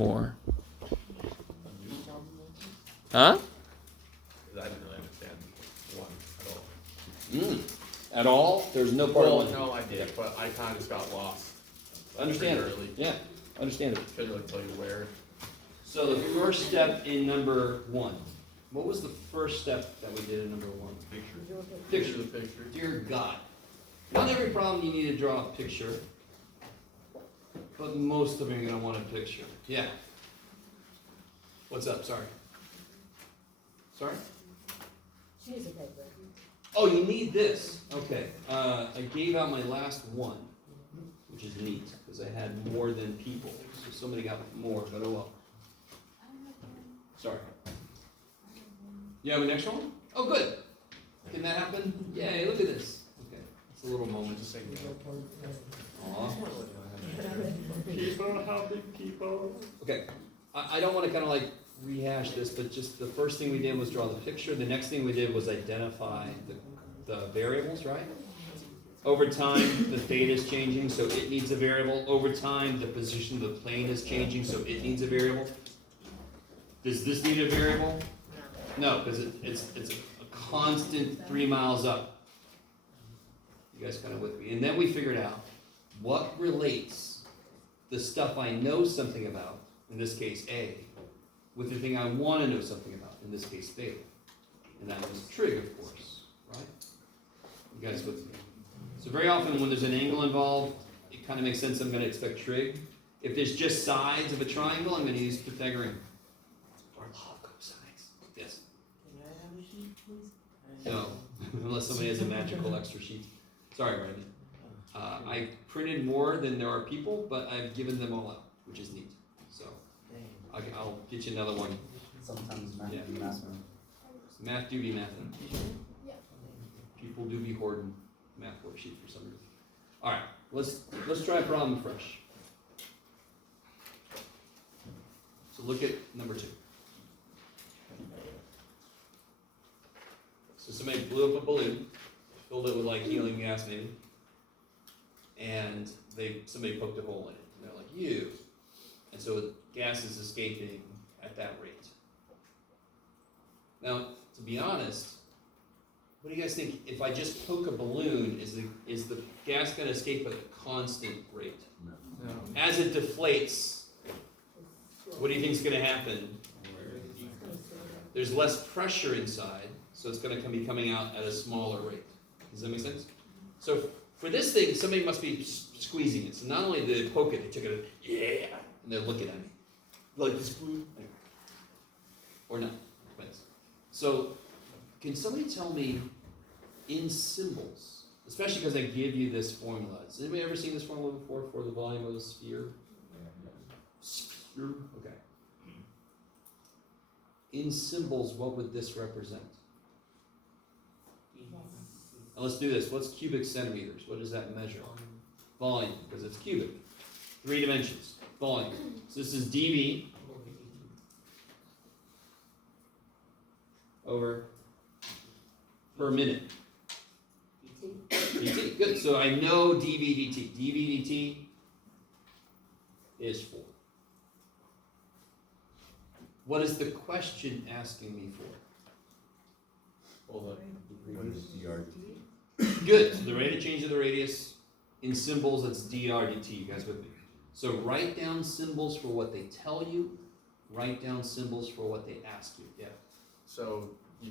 more. Huh? I didn't really understand one at all. At all? There's no part Well, of no, I did, but I kind of just got lost. Understand it. Early. Yeah, understand it. Couldn't really tell you where. So the first step in number 1. What was the first step that we did in number 1? Picture the picture. Dear God. Not every problem you need to draw a picture, but most of them you're going to want a picture. Yeah. What's up? Sorry. Sorry? She's a paper. Oh, you need this. Okay. I gave out my last one, which is neat, because I had more than people. So somebody got more, but oh well. Sorry. You have a next one? Oh, good. Can that happen? Yay, look at this. Okay. It's a little moment to say Aw. People, helping people. Okay. I don't want to kind of like rehash this, but just the first thing we did was draw the picture. The next thing we did was identify the variables, right? Over time, the theta is changing, so it needs a variable. Over time, the position of the plane is changing, so it needs a variable. Does this need a variable? No, because it's a constant 3 miles up. You guys kind of with me? And then we figured out what relates the stuff I know something about, in this case A, with the thing I want to know something about, in this case beta. And that was trig, of course, right? You guys with me? So very often when there's an angle involved, it kind of makes sense I'm going to expect trig. If there's just sides of a triangle, I'm going to use Pythagorean. Or log sides. Yes? Can I have a sheet, please? No, unless somebody has a magical extra sheet. Sorry, Randy. I printed more than there are people, but I've given them all out, which is neat. So I'll get you another one. Sometimes math Yeah. and math. Math do be mathing. People do be hoarding math worksheet for some reason. All right, let's try a problem fresh. So look at number 2. So somebody blew up a balloon, filled it with like helium gas maybe, and somebody poked a hole in it. And they're like, you. And so gas is escaping at that rate. Now, to be honest, what do you guys think? If I just poke a balloon, is the gas going to escape at a constant rate? No. As it deflates, what do you think is going to happen? There's less pressure inside, so it's going to be coming out at a smaller rate. Does that make sense? So for this thing, somebody must be squeezing it. So not only did they poke it, they took it, yeah, and they're looking at me. Like this balloon. Or not. Depends. So can somebody tell me in symbols, especially because I give you this formula. Has anybody ever seen this formula before for the volume of a sphere? Sphere? Okay. In symbols, what would this represent? Now let's do this. What's cubic centimeters? What does that measure? Volume, because it's cubic. 3 dimensions. Volume. So this is dV over per minute. dt. Good. So I know dV dt. dV dt is 4. What is the question asking me for? Well, What is dr? Good. So the rate of change of the radius in symbols, it's dr dt. You guys with me? So write down symbols for what they tell you. Write down symbols for what they ask you. Yeah. so the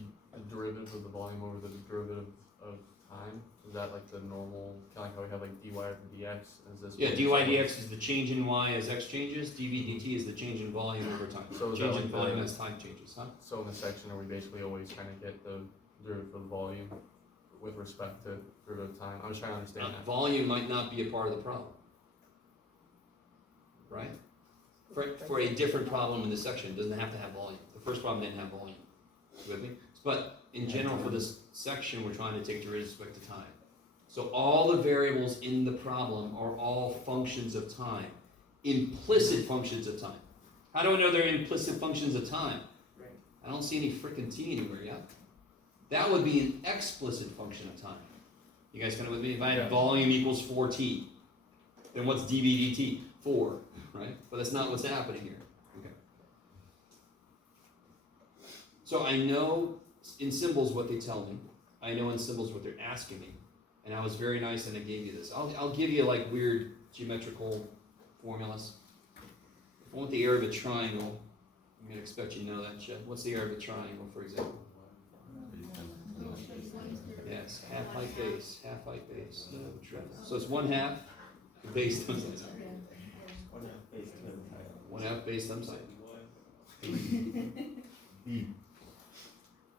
derivative of the volume over the derivative of time, is that like the normal, kind of like how we have like dy over dx? Is this Yeah, dy dx is the change in y as x changes. dv dt is the change in volume over time. So is that change like in volume the- as time changes, huh? So in this section, are we basically always kind of get the derivative of volume with respect to derivative of time? I'm just trying to understand that. Volume might not be a part of the problem, right? For a different problem in this section, it doesn't have to have volume. The first problem didn't have volume. You with me? But in general, for this section, we're trying to take with respect to time. So all the variables in the problem are all functions of time, implicit functions of time. How do I know they're implicit functions of time? I don't see any frickin' t anywhere yet. That would be an explicit function of time. You guys kind of with me? If I had Yeah. volume equals 4t, then what's dV dt? 4, right? But that's not what's happening here. So I know in symbols what they tell me. I know in symbols what they're asking me. And I was very nice and I gave you this. I'll give you like weird geometrical formulas. If I want the area of a triangle, I'm going to expect you to know that shit. What's the area of a triangle, for example? Yes, half height base, half height base. So it's 1/2 base times height. 1/2 base times height.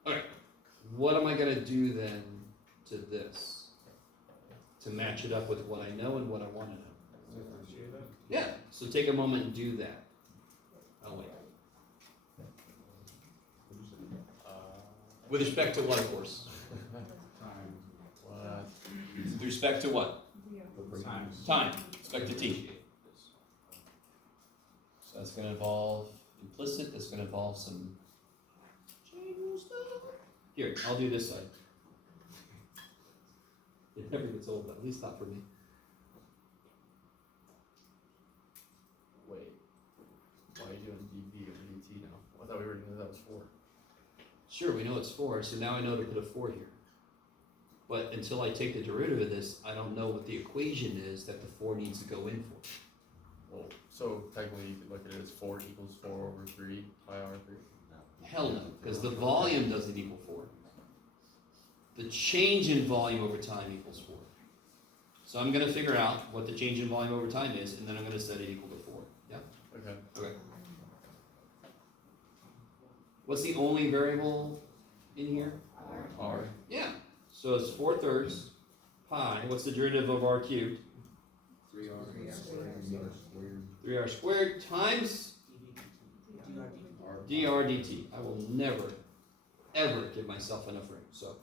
Okay, what am I going to do then to this to match it up with what I know and what I want to know? Yeah, so take a moment and do that. I'll wait. With respect to what, of course? What? With respect to what? Time. With respect to t. So that's going to involve implicit. That's going to involve some stuff. Here, I'll do this side. It never gets old, but at least not for me. Wait. Why are you doing dv over dt now? I thought we were doing that was 4. Sure, we know it's 4, so now I know to put a 4 here. But until I take the derivative of this, I don't know what the equation is that the 4 needs to go in for. Well, so technically you could look at it as 4 equals 4 over 3 pi r3. Hell no, because the volume doesn't equal 4. The change in volume over time equals 4. So I'm going to figure out what the change in volume over time is, and then I'm going to set it equal to 4. Yeah? Okay. Okay. What's the only variable in here? R. Yeah. So it's 4/3 pi. What's the derivative of r cubed? 3r squared times dr dt. I will never, ever give myself enough room. So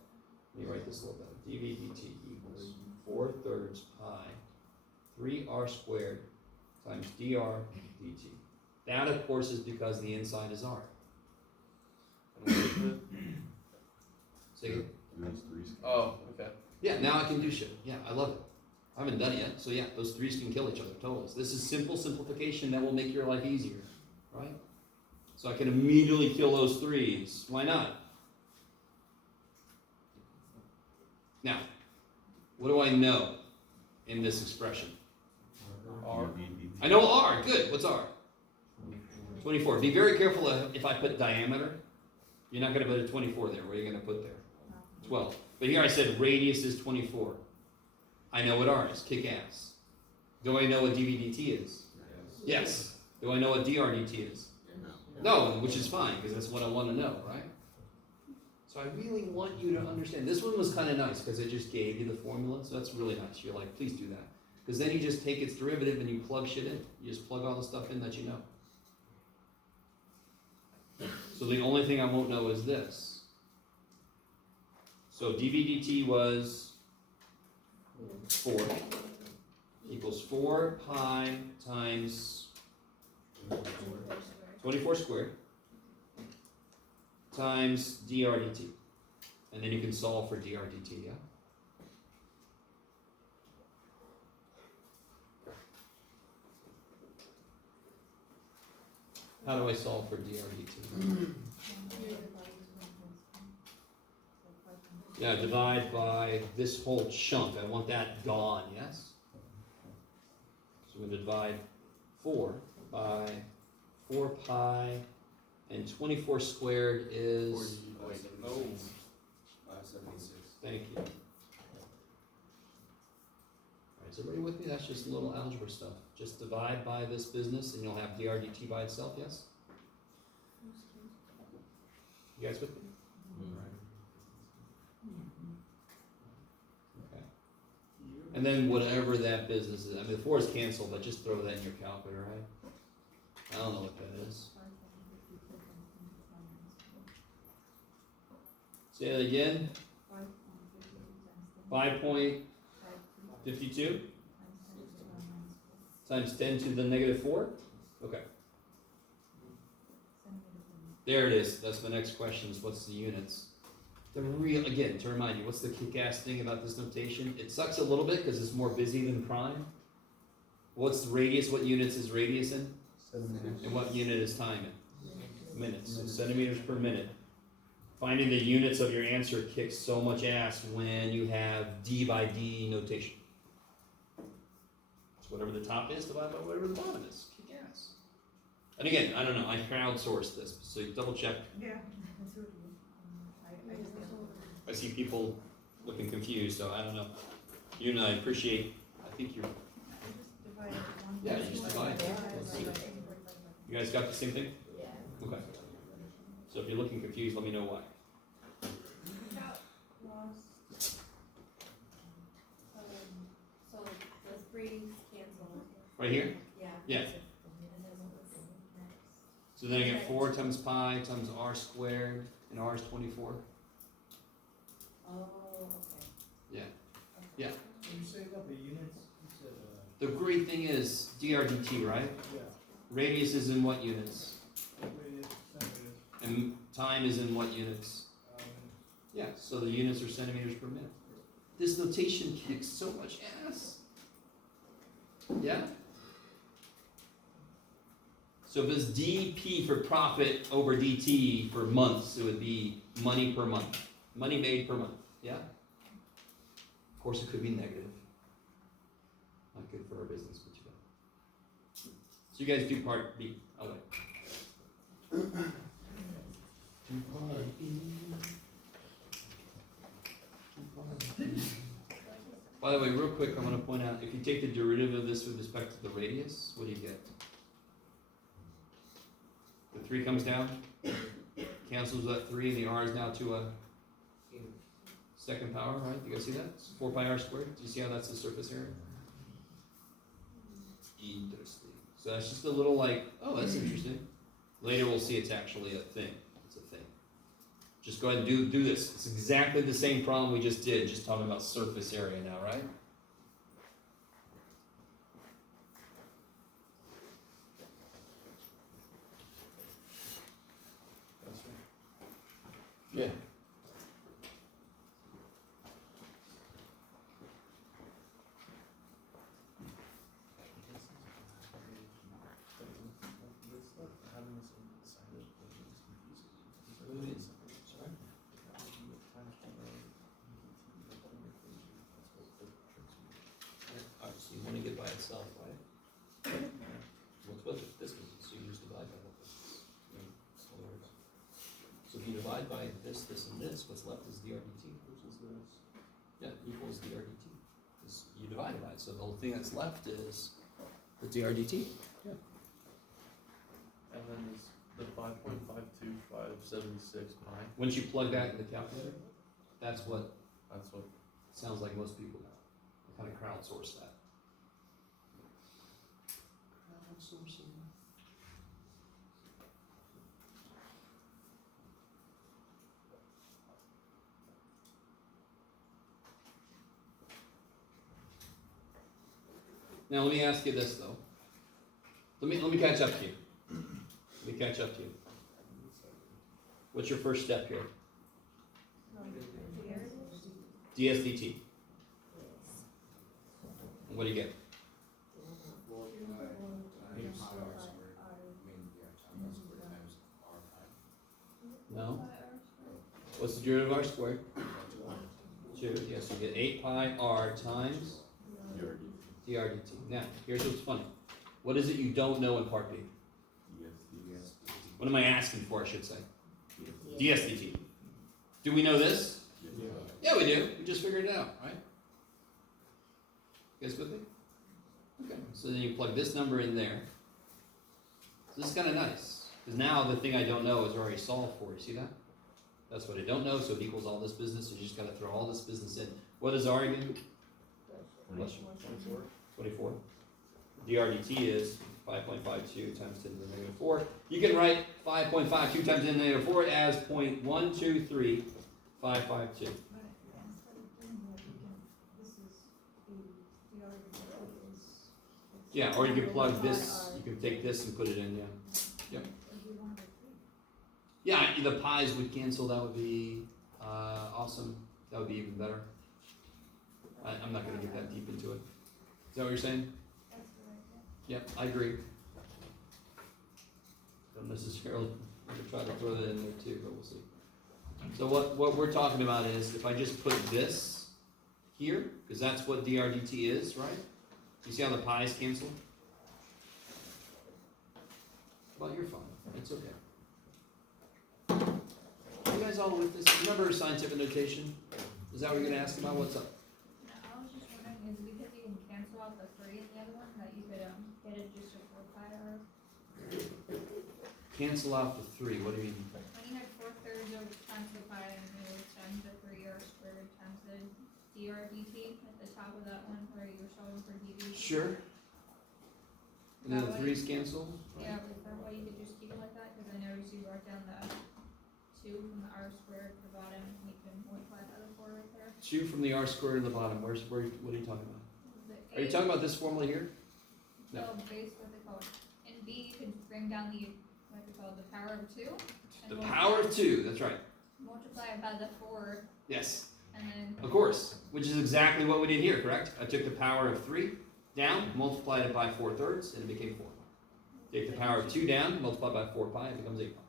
let me write this a little better. dv dt equals 4/3 pi 3r squared times dr dt. That, of course, is because the inside is r. Say again. Oh, okay. Yeah, now I can do shit. Yeah, I love it. I haven't done it yet, so yeah, those 3's can kill each other, totally. So this is simple simplification that will make your life easier, right? So I can immediately kill those 3's. Why not? Now, what do I know in this expression? R. I know r. Good. What's r? 24. Be very careful if I put diameter. You're not going to put a 24 there. What are you going to put there? 12. But here I said radius is 24. I know what r is. Kick ass. Do I know what dv dt is? Yes. Do I know what dr dt is? No, which is fine, because that's what I want to know, right? So I really want you to understand. This one was kind of nice, because it just gave you the formula, so that's really nice. You're like, please do that. Because then you just take its derivative and you plug shit in. You just plug all the stuff in that you know. So the only thing I won't know is this. So dv dt was 4 equals 4 pi times 24 squared times dr dt. And then you can solve for dr dt, yeah? How do I solve for dr dt? Yeah, divide by this whole chunk. I want that gone, yes? So we're going to divide 4 by 4 pi, and 24 squared is... Wait, no. 576. Thank you. All right, is everybody with me? That's just a little algebra stuff. Just divide by this business, and you'll have dr dt by itself, yes? You guys with me? Okay. And then whatever that business is, I mean, the 4 is canceled, but just throw that in your calculator, right? I don't know what that is. Say that again. 5.52 times 10 to the negative 4? Okay. There it is. That's my next question, is what's the units? The real, again, to remind you, what's the kick-ass thing about this notation? It sucks a little bit because it's more busy than prime. What's the radius? What units is radius in? And what unit is time in? Minutes. So centimeters per minute. Finding the units of your answer kicks so much ass when you have D by D notation. It's whatever the top is divided by whatever the bottom is. Kick ass. And again, I don't know, I crowdsourced this, so you double check. Yeah, that's what I just I see people looking confused, so I don't know. You and I appreciate, I think you're, divided one. yeah, you just divide. Let's see. You guys got the same thing? Yeah. Okay. So if you're looking confused, let me know why. So the threes cancel. Right here? Yeah. Yeah. And then what's next? So then I get 4 times pi times r squared, and r is 24. Oh, okay. Yeah. Yeah. When you say about the units, you said, The great thing is drdt, right? yeah, Radius is in what units? radius, centimeters, And time is in what units? Yeah, so the units are centimeters per minute. This notation kicks so much ass. Yeah? So if it's dp for profit over dt for months, it would be money per month. Money made per month. Yeah? Of course, it could be negative. Not good for our business, but you know. So you guys do part B. I'll wait. Do part B. By the way, real quick, I'm going to point out, if you take the derivative of this with respect to the radius, what do you get? The 3 comes down, cancels that 3, and the r is now to a second power, right? You guys see that? It's 4 pi r squared. Do you see how that's the surface area? Interesting. So that's just a little like, oh, that's interesting. Later we'll see it's actually a thing. It's a thing. Just go ahead and do this. It's exactly the same problem we just did, just talking about surface area now, right? Yeah. Alright, so you want to get by itself, right? What's with it? This is, so you just divide by what this is. So if you divide by this, and this, what's left is drdt, which is this. Yeah, equals drdt. Because you divide by it, so the whole thing that's left is the drdt. Yeah. And then is the 5.52576 pi. Once you plug that in the calculator, that's what That's what. sounds like most people know. They kind of crowdsource that. Crowdsourcing. Now let me ask you this though. Let me catch up to you. Let me catch up to you. What's your first step here? DSDT. And what do you get? 4 pi times r squared, I mean, yeah, times r squared times r pi. No? What's the derivative of r squared? 2. Yes, you get 8 pi r times drdt. Now, here's what's funny. What is it you don't know in part B? Yes. What am I asking for, I should say? DSDT. Do we know this? Yeah, we do. We just figured it out, right? You guys with me? Okay, so then you plug this number in there. So this is kind of nice. Because now the thing I don't know is already solved for. You see that? That's what I don't know, so it equals all this business. So you just got to throw all this business in. What is R again? 24. DRDT is 5.52 times 10 to the negative 4. You can write 5.52 times 10 to the negative 4 as 0.123552. Yeah, or you can plug this, you can take this and put it in, yeah. Yep. Yeah, the pi's would cancel, that would be awesome. That would be even better. I'm not going to get that deep into it. Is that what you're saying? Yep, I agree. Don't necessarily try to throw that in there too, but we'll see. So what we're talking about is if I just put this here, because that's what DRDT is, right? You see how the pi's cancel? Well, you're fine. It's okay. You guys all with this? Remember scientific notation? Is that what you're gonna ask about? What's up? No, I was just wondering, is it because you can cancel out the 3 in the other one, that you could, get it just a 4 pi or? Cancel out the 3. What do you mean? When you had 4/3 over times the pi and it was times the 3r squared times the DRDT at the top of that one where you were solving for dv. Sure. And then the 3's cancel? Yeah, was that why you could just keep it like that? Cause I noticed you wrote down the 2 from the r squared to the bottom and you can multiply by the 4 right there. 2 from the r squared in the bottom. What are you talking about? The Are you talking about this formula here? No. So base, what they call it. In B, you could bring down the, what they call it, the power of 2. The power of 2, that's right. Multiply it by the 4, Yes, and then, of course. Which is exactly what we did here, correct? I took the power of 3 down, multiplied it by 4/3, and it became 4. Take the power of 2 down, multiply by 4 pi, it becomes 8 pi.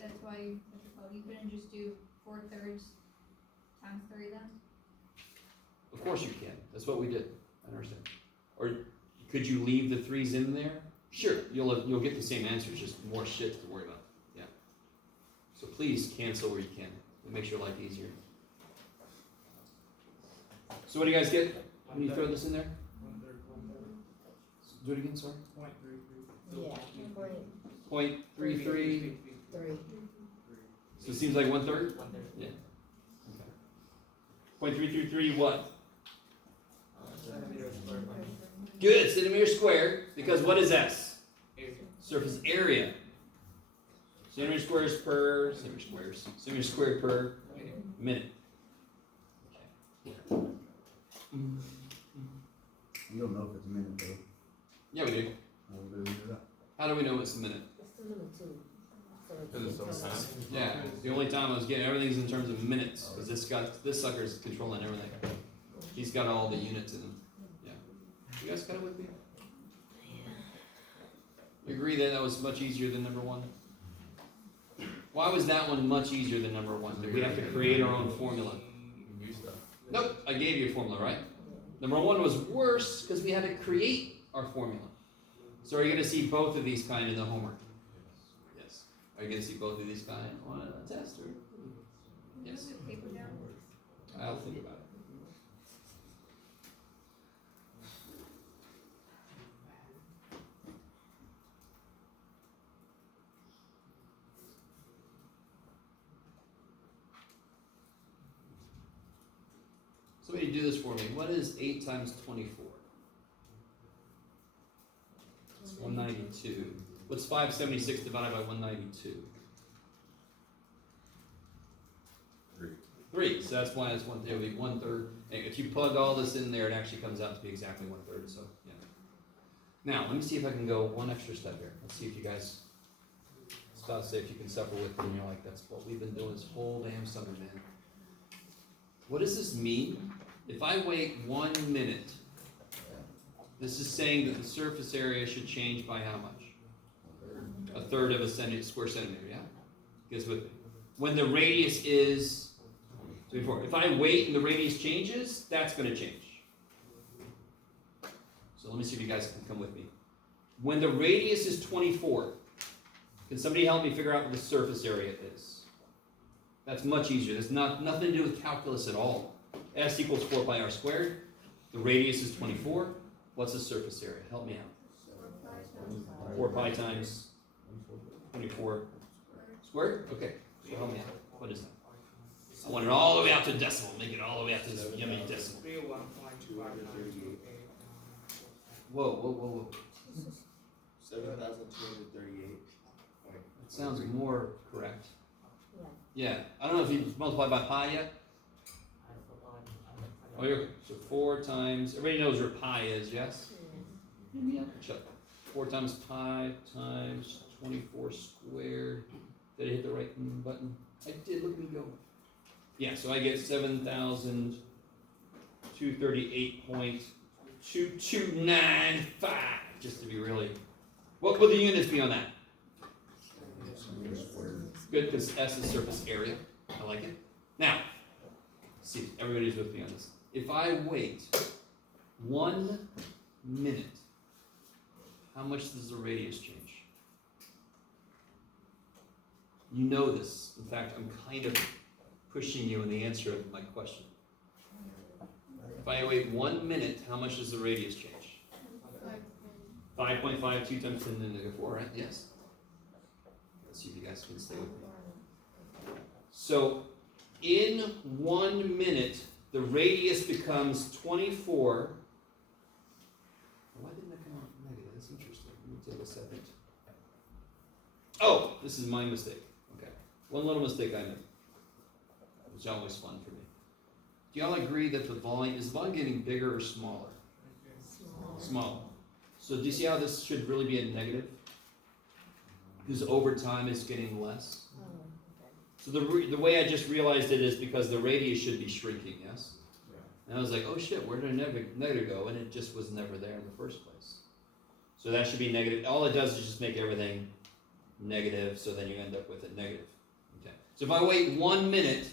that's why, what they call it, you couldn't just do 4/3 times 3 then? Of course you can. That's what we did. I understand. Or could you leave the 3's in there? Sure, you'll get the same answer, it's just more shit to worry about. Yeah. So please cancel where you can. It makes your life easier. So what do you guys get when you throw this in there? 1/3. Do it again, sorry. 0.33. Yeah, 0.33. 3. So it seems like 1/3? Yeah. Okay. 0.333 what? Centimeter squared. Good, centimeter squared, because what is S? Surface area. Centimeter squared per minute. You don't know if it's a minute though. Yeah, we do. How do we do that? How do we know it's a minute? It's the limit too. Because it's so fast. Yeah, the only time I was getting everything's in terms of minutes, because this sucker's controlling everything. He's got all the units in him. Yeah. You guys kind of with me? You agree that was much easier than number 1? Why was that one much easier than number 1? Did we have to create our own formula? You can use stuff. Nope, I gave you a formula, right? Number 1 was worse because we had to create our formula. So are you going to see both of these kind in the homework? Yes. Are you going to see both of these kind on a test? Or? Yes. Put the paper down. I'll think about it. Somebody do this for me. What is 8 times 24? It's 192. What's 576 divided by 192? 3. So that's why it's 1. It would be 1/3. And if you plug all this in there, it actually comes out to be exactly 1/3. So yeah. Now let me see if I can go one extra step here. Let's see if you guys. I was about to say if you can suffer with me, and you're like, that's what we've been doing this whole damn summer, man. What does this mean? If I wait 1 minute, this is saying that the surface area should change by how much? 1/3 of a square centimeter, yeah? Guess with me. When the radius is 24. If I wait and the radius changes, that's going to change. So let me see if you guys can come with me. When the radius is 24, can somebody help me figure out what the surface area is? That's much easier. There's nothing to do with calculus at all. S equals 4 pi r squared. The radius is 24. What's the surface area? Help me out. 4 pi times 24 squared? Okay. So help me out. What is that? I want it all the way out to decimal. Make it all the way out to this yummy decimal. 1.258. Whoa. 7,238. That sounds more correct. Yeah. Yeah. I don't know if you multiply by pi yet. Oh, you're, so 4 times, everybody knows where pi is, yes? Yeah. Shut. 4 times pi times 24 squared. Did I hit the right button? I did, look at me go. Yeah, so I get 7,238.2295, just to be really. What would the units be on that? Good, because S is surface area. I like it. Now, see if everybody's with me on this. If I wait 1 minute, how much does the radius change? You know this. In fact, I'm kind of pushing you in the answer of my question. If I wait 1 minute, how much does the radius change? 5.5, 2 times 10 to the negative 4, right? Yes. Let's see if you guys can stay with me. So, in 1 minute, the radius becomes 24. Why didn't that come out negative? That's interesting. Let me take a second. Oh, this is my mistake. Okay. One little mistake I made. Which is always fun for me. Do y'all agree that the volume, is the volume getting bigger or smaller? Smaller. So do you see how this should really be a negative? Because over time it's getting less. Oh, okay. So the way I just realized it is because the radius should be shrinking, yes? And I was like, oh shit, where did a negative go? And it just was never there in the first place. So that should be negative. All it does is just make everything negative, so then you end up with a negative. Okay. So if I wait 1 minute,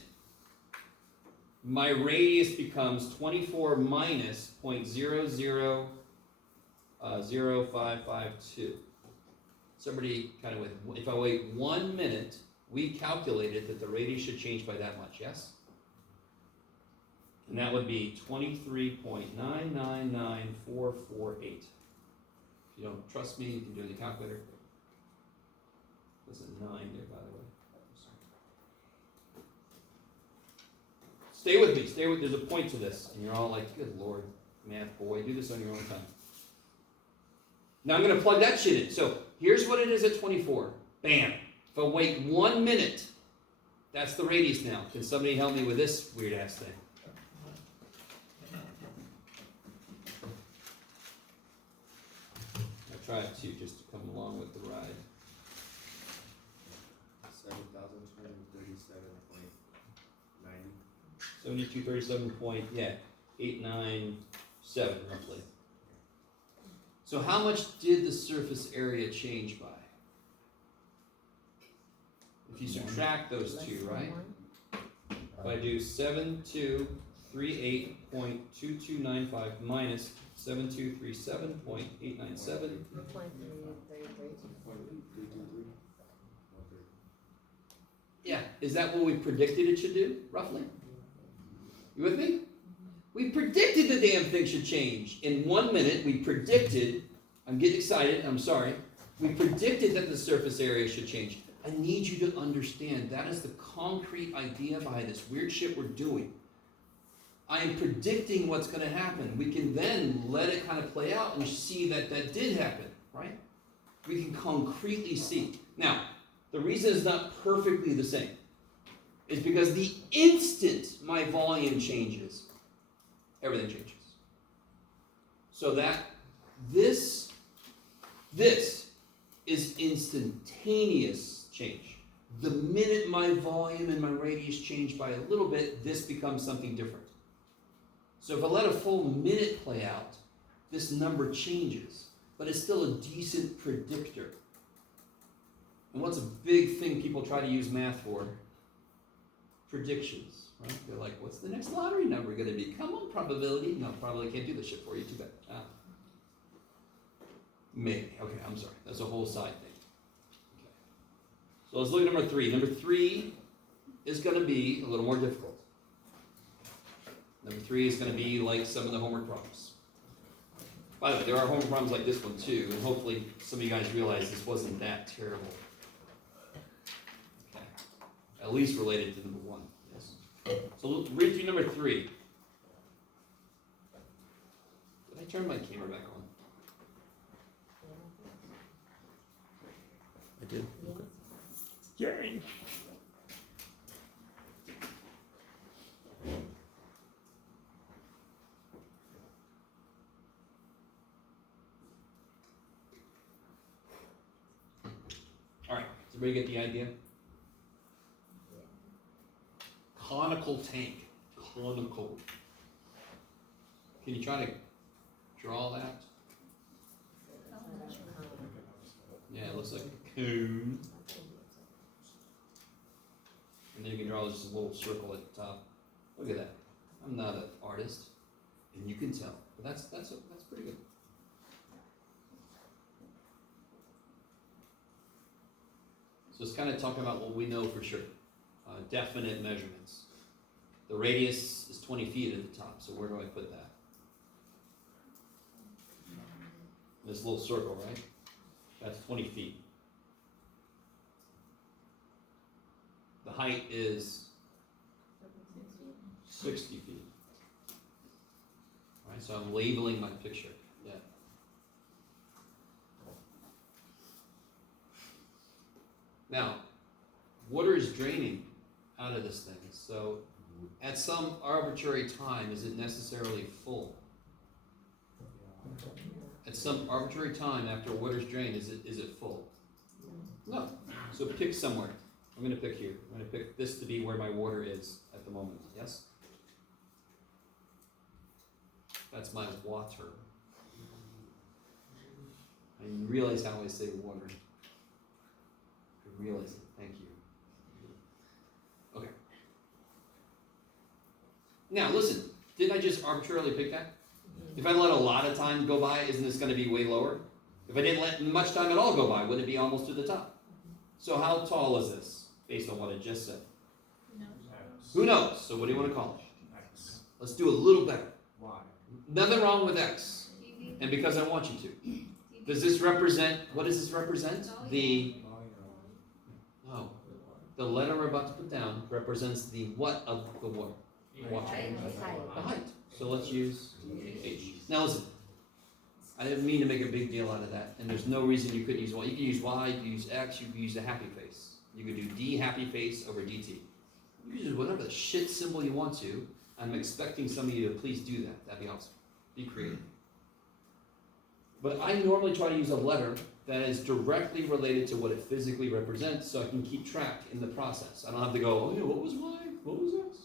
my radius becomes 24 minus 0.000552. Somebody kind of with, if I wait 1 minute, we calculated that the radius should change by that much, yes? And that would be 23.999448. If you don't trust me, you can do it in the calculator. There's a 9 there, by the way. Stay with me. There's a point to this. And you're all like, good Lord, math boy, do this on your own time. Now I'm going to plug that shit in. So here's what it is at 24. Bam. If I wait 1 minute, that's the radius now. Can somebody help me with this weird ass thing? I tried to just to come along with the ride. 7,237.90. 7237.897 roughly. So how much did the surface area change by? If you subtract those Less two, than right? one? If I do 7238.2295 minus 7237.897, 2333. yeah, is that what we predicted it should do, roughly? You with me? We predicted the damn thing should change. In 1 minute, we predicted, I'm getting excited, I'm sorry, we predicted that the surface area should change. I need you to understand that is the concrete idea behind this weird shit we're doing. I am predicting what's going to happen. We can then let it kind of play out and see that that did happen, right? We can concretely see. Now, the reason it's not perfectly the same is because the instant my volume changes, everything changes. So that this is instantaneous change. The minute my volume and my radius change by a little bit, this becomes something different. So if I let a full minute play out, this number changes, but it's still a decent predictor. And what's a big thing people try to use math for? Predictions, right? They're like, what's the next lottery number going to be? Come on, probability. No, probably can't do this shit for you. Too bad. Maybe. Okay, I'm sorry. That's a whole side thing. Okay. So let's look at number 3. Number 3 is going to be a little more difficult. Number 3 is going to be like some of the homework problems. By the way, there are homework problems like this one too, and hopefully some of you guys realize this wasn't that terrible. Okay. At least related to number 1. Yes. So read through number 3. Did I turn my camera back on? I did. Yay! All right, does everybody get the idea? Conical tank. Conical. Can you try to draw that? Yeah, it looks like a coon. And then you can draw was just a little circle at the top. Look at that. I'm not an artist, and you can tell. But that's pretty good. So it's kind of talking about what we know for sure. Definite measurements. The radius is 20 feet at the top, so where do I put that? This little circle, right? That's 20 feet. The height is 60 feet. All right, so I'm labeling my picture. Yeah. Now, water is draining out of this thing, so at some arbitrary time, is it necessarily full? At some arbitrary time after water's drained, is it full? No. So pick somewhere. I'm going to pick here. I'm going to pick this to be where my water is at the moment. Yes? That's my water. I realize how I say water. I realize it. Thank you. Okay. Now, listen. Didn't I just arbitrarily pick that? If I let a lot of time go by, isn't this going to be way lower? If I didn't let much time at all go by, wouldn't it be almost to the top? So how tall is this, based on what I just said? No. Who knows? So what do you want to call it? Let's do a little better. Why? Nothing wrong with X. DV. And because I want you to. DV. Does this represent, what does this represent? The, no. The letter we're about to put down represents the what of the water? Water. The height. So let's use H. Now listen, I didn't mean to make a big deal out of that, and there's no reason you couldn't use Y. You can use Y, you can use X, you can use a happy face. You could do D happy face over DT. You can use whatever the shit symbol you want to. I'm expecting some of you to please do that. That'd be awesome. Be creative. But I normally try to use a letter that is directly related to what it physically represents so I can keep track in the process. I don't have to go, oh yeah, what was Y? What was X?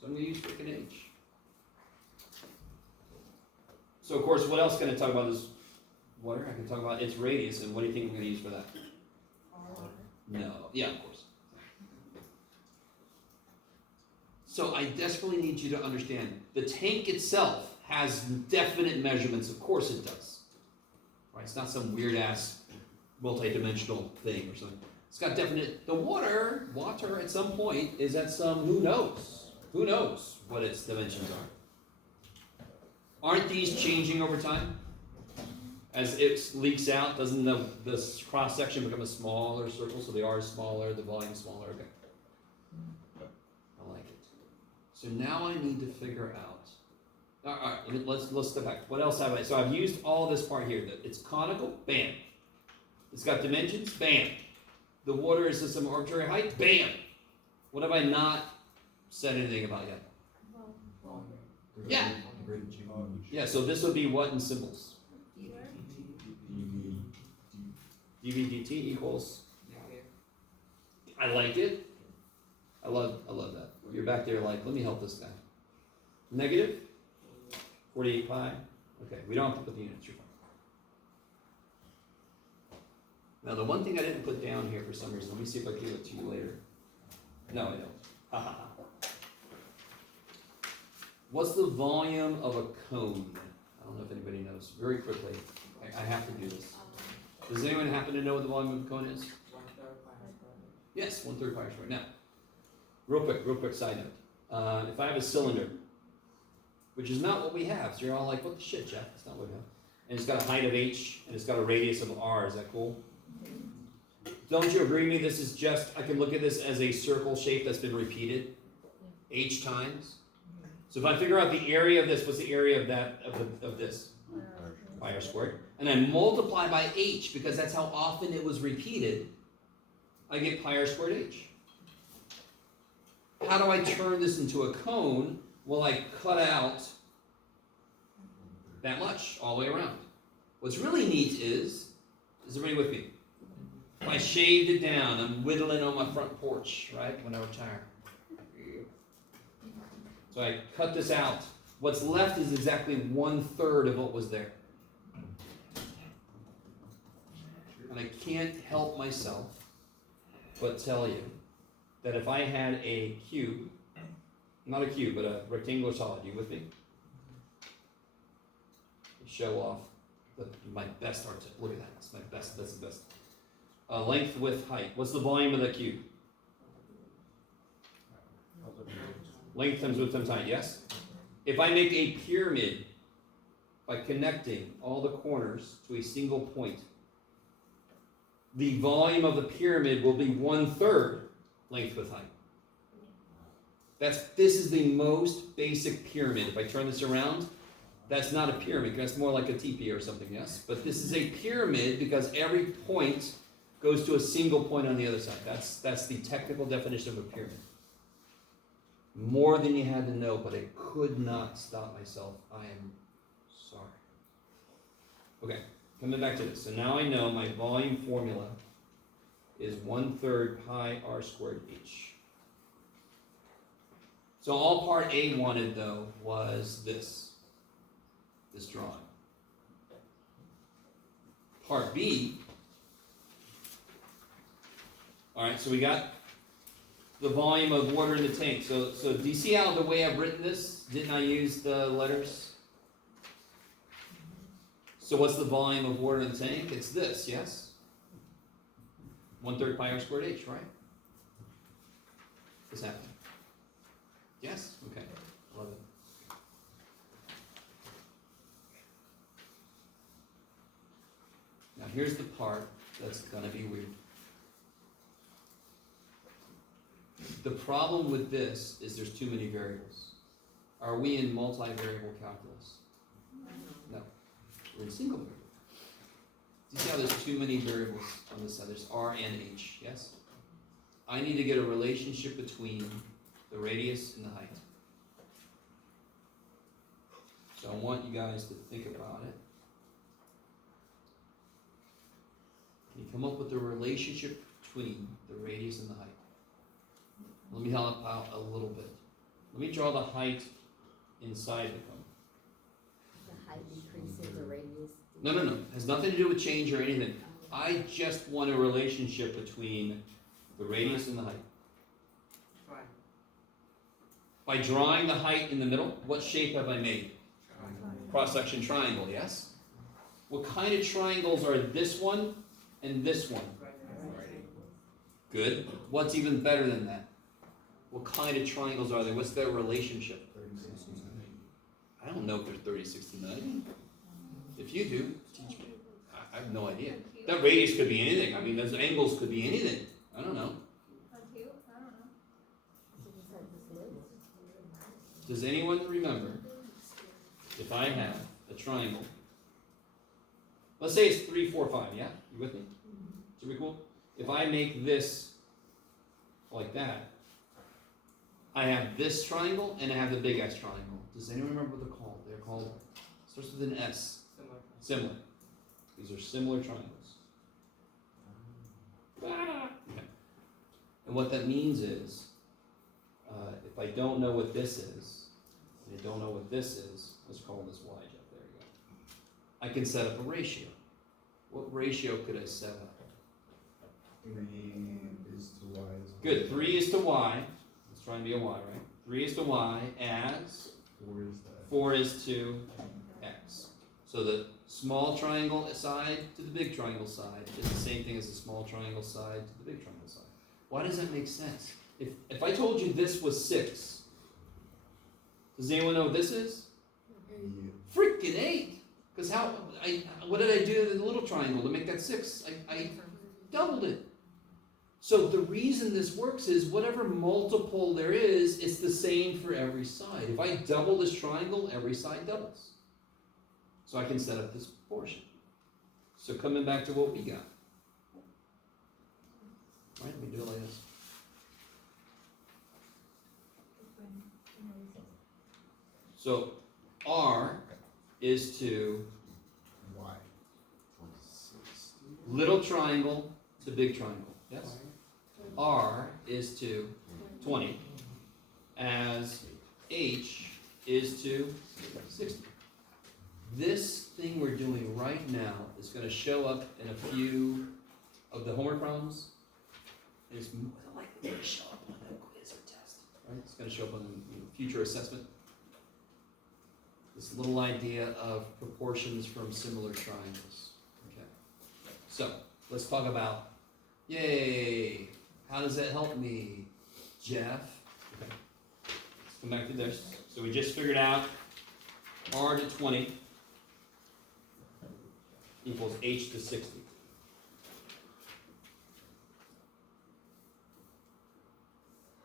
So I'm going to use freaking H. So of course, what else can I talk about this water? I can talk about its radius, and what do you think I'm going to use for that? No. Yeah, of course. So I desperately need you to understand, the tank itself has definite measurements. Of course it does. Right? It's not some weird-ass multi-dimensional thing or something. It's got definite, the water at some point is at some, who knows? Who knows what its dimensions are? Aren't these changing over time? As it leaks out, doesn't the cross-section become a smaller circle, so the R is smaller, the volume is smaller? Okay. I like it. So now I need to figure out, all right, let's step back. What else have I, so I've used all this part here. It's conical, bam. It's got dimensions, bam. The water is at some arbitrary height, bam. What have I not said anything about yet? Yeah. Yeah, so this would be what in symbols? dV dt equals. I like it. I love that. You're back there like, let me help this guy. Negative 48 pi. Okay, we don't have to put the units. You're fine. Now the one thing I didn't put down here for some reason, let me see if I can give it to you later. No, I don't. Ha ha ha. What's the volume of a cone? I don't know if anybody knows. Very quickly, I have to do this. Does anyone happen to know what the volume of a cone is? 1/3 pi squared. Yes, 1/3 pi squared. Now, real quick side note. If I have a cylinder, which is not what we have, so you're all like, what the shit, Jeff? That's not what we have. And it's got a height of h, and it's got a radius of r. Is that cool? Don't you agree with me? This is just, I can look at this as a circle shape that's been repeated h times. So if I figure out the area of this, what's the area of that of this? Pi r squared. And I multiply by h because that's how often it was repeated, I get pi r squared h. How do I turn this into a cone? Well, I cut out that much all the way around. What's really neat is everybody with me? If I shaved it down, I'm whittling on my front porch, right, when I retire. So I cut this out. What's left is exactly 1/3 of what was there. And I can't help myself but tell you that if I had a cube, not a cube, but a rectangular solid, you with me? Show off my best art. Look at that. It's my best. That's the best. Length, width, height. What's the volume of the cube? Length times width times height. Yes. If I make a pyramid by connecting all the corners to a single point, the volume of the pyramid will be 1/3 length, width, height. This is the most basic pyramid. If I turn this around, that's not a pyramid. That's more like a teepee or something, yes? But this is a pyramid because every point goes to a single point on the other side. That's the technical definition of a pyramid. More than you had to know, but I could not stop myself. I am sorry. Okay, coming back to this. So now I know my volume formula is 1/3 pi r squared h. So all part A wanted, though, was this drawing. Part B, all right, so we got the volume of water in the tank. So do you see how the way I've written this? Didn't I use the letters? So what's the volume of water in the tank? It's this, yes? 1/3 pi r squared h, right? What's happening? Yes? Okay. Love it. Now here's the part that's gonna be weird. The problem with this is there's too many variables. Are we in multivariable calculus? No. We're in single variable. Do you see how there's too many variables on this side? There's r and h, yes? I need to get a relationship between the radius and the height. So I want you guys to think about it. Can you come up with the relationship between the radius and the height? Let me help out a little bit. Let me draw the height inside the cone. The height decreases, the radius. No. Has nothing to do with change or anything. I just want a relationship between the radius and the height. Fine. By drawing the height in the middle, what shape have I made? Cross-section triangle, yes? What kind of triangles are this one and this one? Good. What's even better than that? What kind of triangles are they? What's their relationship? I don't know if they're 30, 60, 90. If you do, teach me. I have no idea. That radius could be anything. I mean, those angles could be anything. I don't know. Acute? I don't know. Does anyone remember if I have a triangle? Let's say it's 3, 4, 5, yeah? You with me? Should be cool? If I make this like that, I have this triangle and I have the big S triangle. Does anyone remember what they're called? They're called, starts with an S. Similar. These are similar triangles. Okay. And what that means is, if I don't know what this is, and I don't know what this is, let's call this Y, Jeff, there you go. I can set up a ratio. What ratio could I set up? 3 is to y. Good, 3 is to Y. Let's try and be a Y, right? 3 is to Y as 4 is that. 4 is to X. So the small triangle side to the big triangle side is the same thing as the small triangle side to the big triangle side. Why does that make sense? If I told you this was 6, does anyone know what this is? Freaking 8! Because what did I do to the little triangle to make that 6? I doubled it. So the reason this works is whatever multiple there is, it's the same for every side. If I double this triangle, every side doubles. So I can set up this portion. So coming back to what we got. Right, let me do it like this. So R is to Y. little triangle to big triangle. Yes? R is to 20 as H is to 60. This thing we're doing right now is going to show up in a few of the homework problems. It's more likely to show up in going to show up on future assessment. This little idea of proportions from similar triangles. Okay. So, let's talk about, yay, how does that help me, Jeff? Okay. Let's come back to this. So we just figured out R to 20 equals H to 60.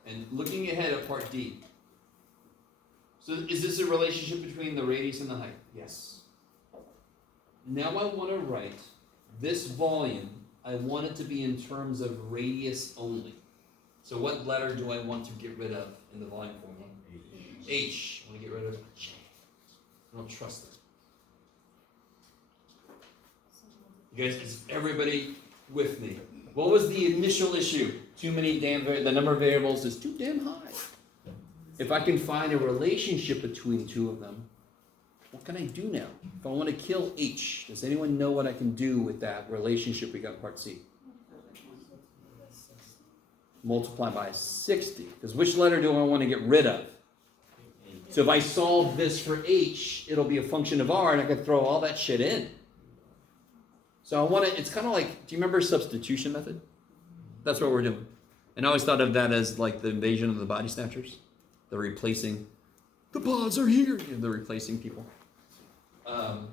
And looking ahead at part D. So is this a relationship between the radius and the height? Yes. Now I want to write this volume, I want it to be in terms of radius only. So what letter do I want to get rid of in the volume formula? H. I want to get rid of J. I don't trust it. You guys, is everybody with me? What was the initial issue? Too many the number of variables is too damn high. If I can find a relationship between two of them, what can I do now? If I want to kill H, does anyone know what I can do with that relationship we got in part C? Multiply by 60. Because which letter do I want to get rid of? So if I solve this for H, it'll be a function of R, and I can throw all that shit in. So I want to, it's kind of like, do you remember substitution method? That's what we're doing. And I always thought of that as like the invasion of the body snatchers. They're replacing, the pods are here. You know, they're replacing people.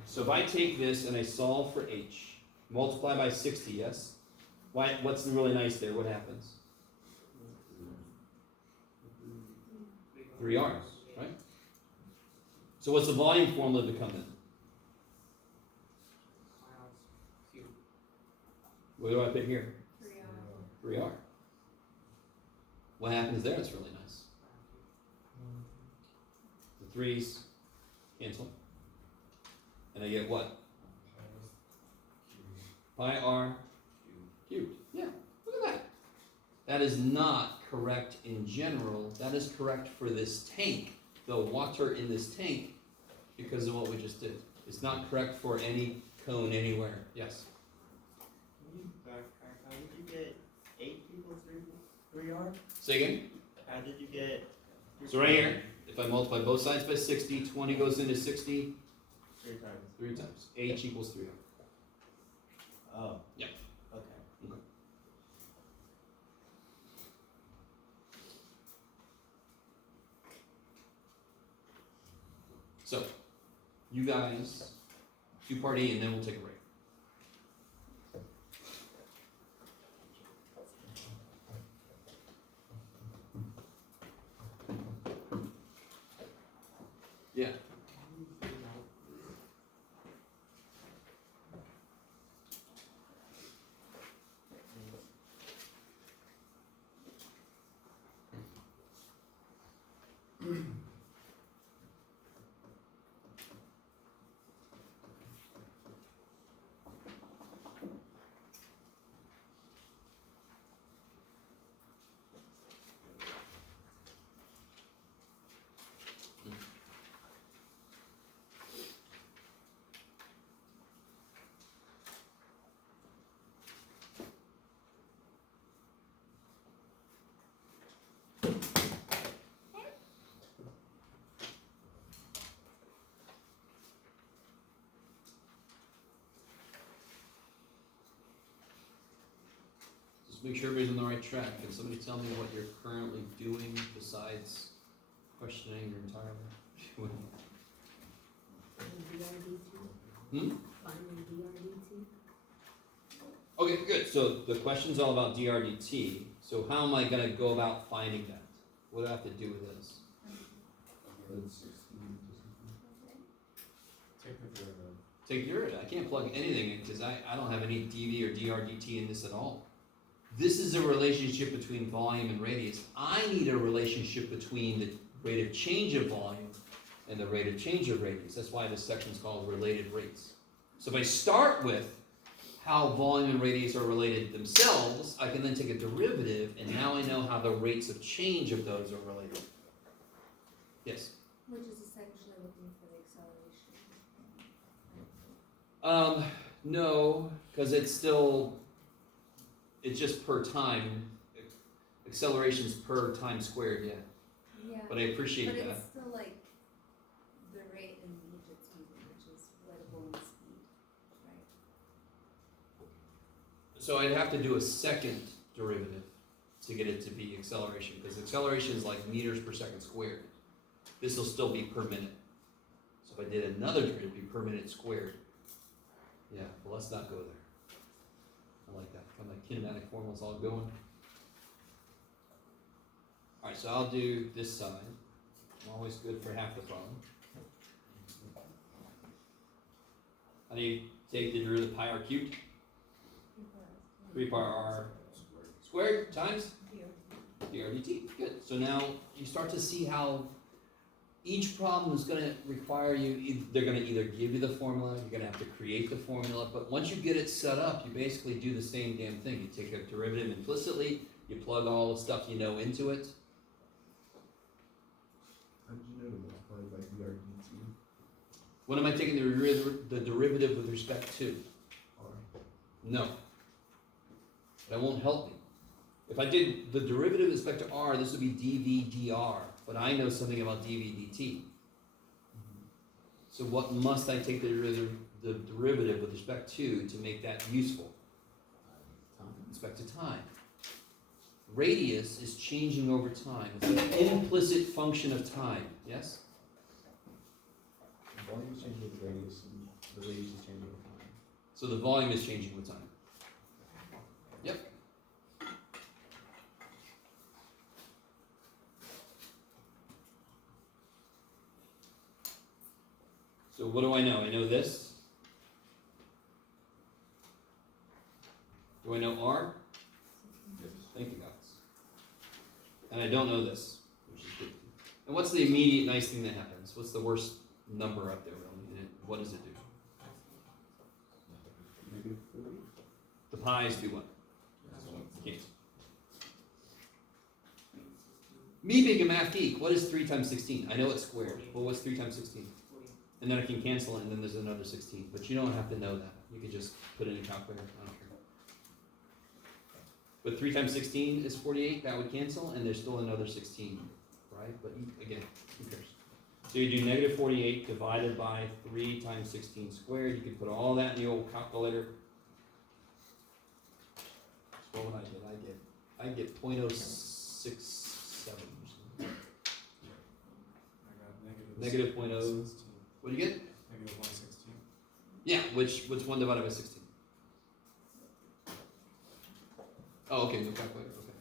So if I take this and I solve for H, multiply by 60, yes? What's really nice there? What happens? 3 R's, right? So what's the volume formula become then? What do I put here? 3R. What happens there? That's really nice. The 3's cancel. And I get what? Pi R cubed. Yeah, look at that. That is not correct in general. That is correct for this tank. The water in this tank, because of what we just did. It's not correct for any cone anywhere. Yes? How did you get 8 equals 3R? Say again? How did you get? So right here, if I multiply both sides by 60, 20 goes into 60 3 times. 3 times. H equals 3R. Oh. Yeah. Okay. Okay. So, you guys do part E and then we'll take a break. Yeah. Just make sure everybody's on the right track. Can somebody tell me what you're currently doing besides questioning your entire life? Hmm? Finding DRDT. Okay, good. So the question's all about DRDT. So how am I going to go about finding that? What do I have to do with this? Take your, I can't plug anything in because I don't have any dV or DRDT in this at all. This is a relationship between volume and radius. I need a relationship between the rate of change of volume and the rate of change of radius. That's why this section is called related rates. So if I start with how volume and radius are related themselves, I can then take a derivative, and now I know how the rates of change of those are related. Yes? Which is essentially looking for the acceleration. No, because it's just per time. Acceleration's per time squared, yeah. Yeah, but I appreciate but that. it's still like the rate in which it's moving, which is wettable in speed, right? So I'd have to do a second derivative to get it to be acceleration, because acceleration is like meters per second squared. This will still be per minute. So if I did another derivative, it'd be per minute squared. Yeah, well, let's not go there. I like that. Kind of like kinematic formulas all going. All right, so I'll do this side. I'm always good for half the problem. How do you take the derivative of pi r cubed? 3 pi r squared times dr dt. Good. So now you start to see how each problem is going to require you, they're going to either give you the formula, you're going to have to create the formula, but once you get it set up, you basically do the same damn thing. You take a derivative implicitly, you plug all the stuff you know into it. How did you know to multiply by dr/dt? What am I taking the derivative with respect to? No. That won't help me. If I did the derivative with respect to r, this would be dv dr, but I know something about dv dt. So what must I take the derivative with respect to make that useful? With respect to time. Radius is changing over time. It's an implicit function of time, yes? The volume is changing with the radius, and the radius is changing with time. So the volume is changing with time. Yep. So what do I know? I know this. Do I know R? Yes. Thank you, guys. And I don't know this, which is good. And what's the immediate nice thing that happens? What's the worst number up there, really? What does it do? -3. The pi's do what? Cancel. Me being a math geek, what is 3 times 16? I know it's squared, but what's 3 times 16? And then I can cancel it, and then there's another 16. But you don't have to know that. You can just put it in a calculator. I don't care. But 3 times 16 is 48. That would cancel, and there's still another 16, right? But again, who cares? So you do negative 48 divided by 3 times 16 squared. You can put all that in the old calculator. What would I get? I get 0.067 or something. Negative 0.0. What do you get? Negative 116. Yeah, which 1 divided by 16? Oh, okay, no calculator, okay.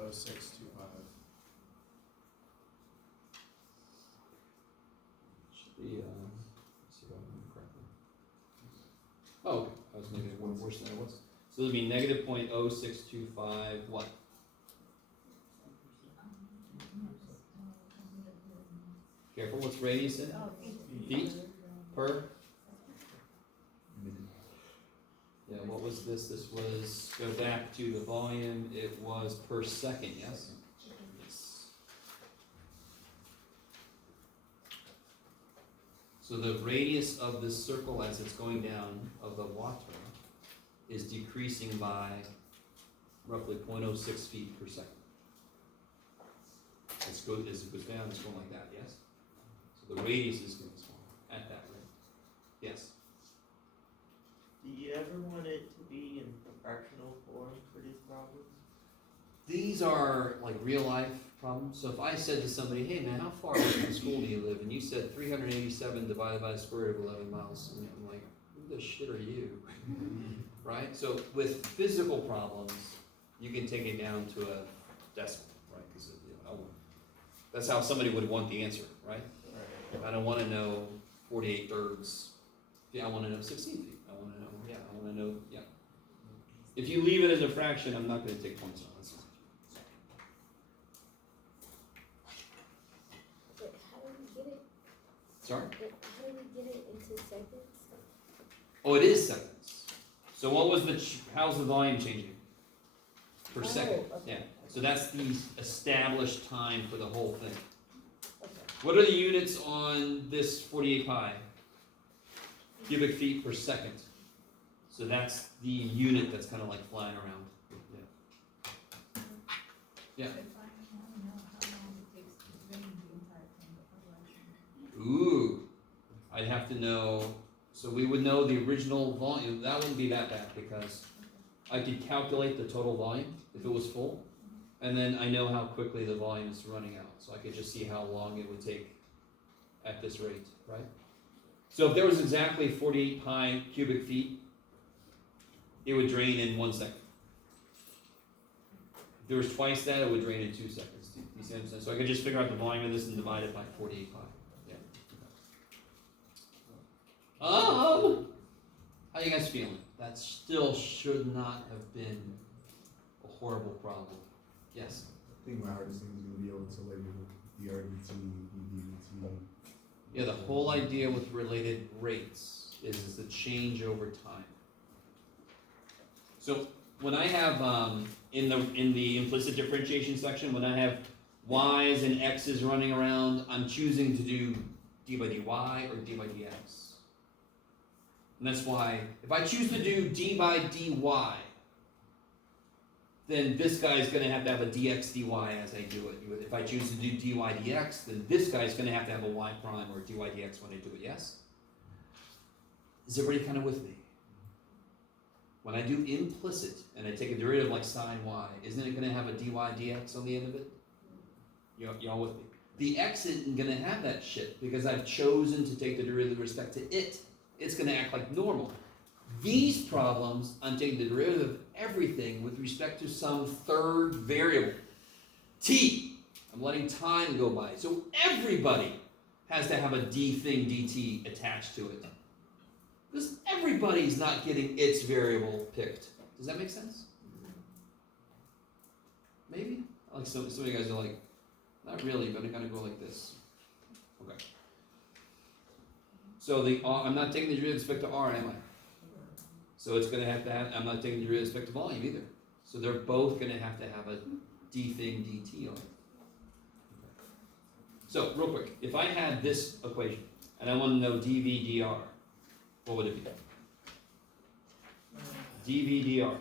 Oh, 625. Should be, let's see if I remember correctly. Oh, okay, I was maybe one worse than I was. So it'll be negative 0.0625, what? Careful, what's radius in? Feet per? Yeah, what was this? This was, go back to the volume, it was per second, yes? Yes. So the radius of this circle as it's going down of the water is decreasing by roughly 0.06 feet per second. As it goes down, it's going like that, yes? So the radius is going small at that rate. Yes? Do you ever want it to be in fractional form for these problems? These are like real life problems. So if I said to somebody, hey man, how far away from school do you live? And you said 387 divided by the square root of 11 miles. And I'm like, who the shit are you? Right? So with physical problems, you can take it down to a decimal, right? Because that's how somebody would want the answer, right? I don't want to know 48 thirds. Yeah, I want to know 16 feet. I want to know, yeah, I want to know, yeah. If you leave it as a fraction, I'm not going to take points on this. But how do we get it? Sorry? How do we get it into seconds? Oh, it is seconds. So what was how's the volume changing? Per second. Oh, okay. Yeah. So that's the established time for the whole thing. Okay. What are the units on this 48 pi? Cubic feet per second. So that's the unit that's kind of like flying around. Yeah. If I want to know how long it takes to drain the entire thing before I Ooh, I'd have to know. So we would know the original volume. That wouldn't be that bad because I could calculate the total volume if it was full, and then I know how quickly the volume is running out. So I could just see how long it would take at this rate, right? So if there was exactly 48 pi cubic feet, it would drain in 1 second. If there was twice that, it would drain in 2 seconds. Do you see what I'm saying? So I could just figure out the volume of this and divide it by 48 pi. Yeah. How you guys feeling? That still should not have been a horrible problem. Yes. I think my hardest thing is gonna be able to label DRDT, EDDT. Yeah, the whole idea with related rates is the change over time. So when I have in the implicit differentiation section, when I have y's and x's running around, I'm choosing to do d by dy or d by dx. And that's why if I choose to do d by dy, then this guy's going to have a dx dy as I do it. If I choose to do dy dx, then this guy's going to have a y prime or dy dx when I do it, yes? Is everybody kind of with me? When I do implicit and I take a derivative like sine y, isn't it going to have a dy dx on the end of it? Y'all with me? The x isn't going to have that shit because I've chosen to take the derivative with respect to it. It's going to act like normal. These problems, I'm taking the derivative of everything with respect to some third variable. T. I'm letting time go by. So everybody has to have a d thing dt attached to it. Because everybody's not getting its variable picked. Does that make sense? Maybe? Like some of you guys are like, not really, but I gotta go like this. Okay. So I'm not taking the derivative with respect to r, am I? So it's gonna have, I'm not taking the derivative with respect to volume either. So they're both gonna have a d thing dt on it. So real quick, if I had this equation and I want to know dv dr, what would it be? dv dr.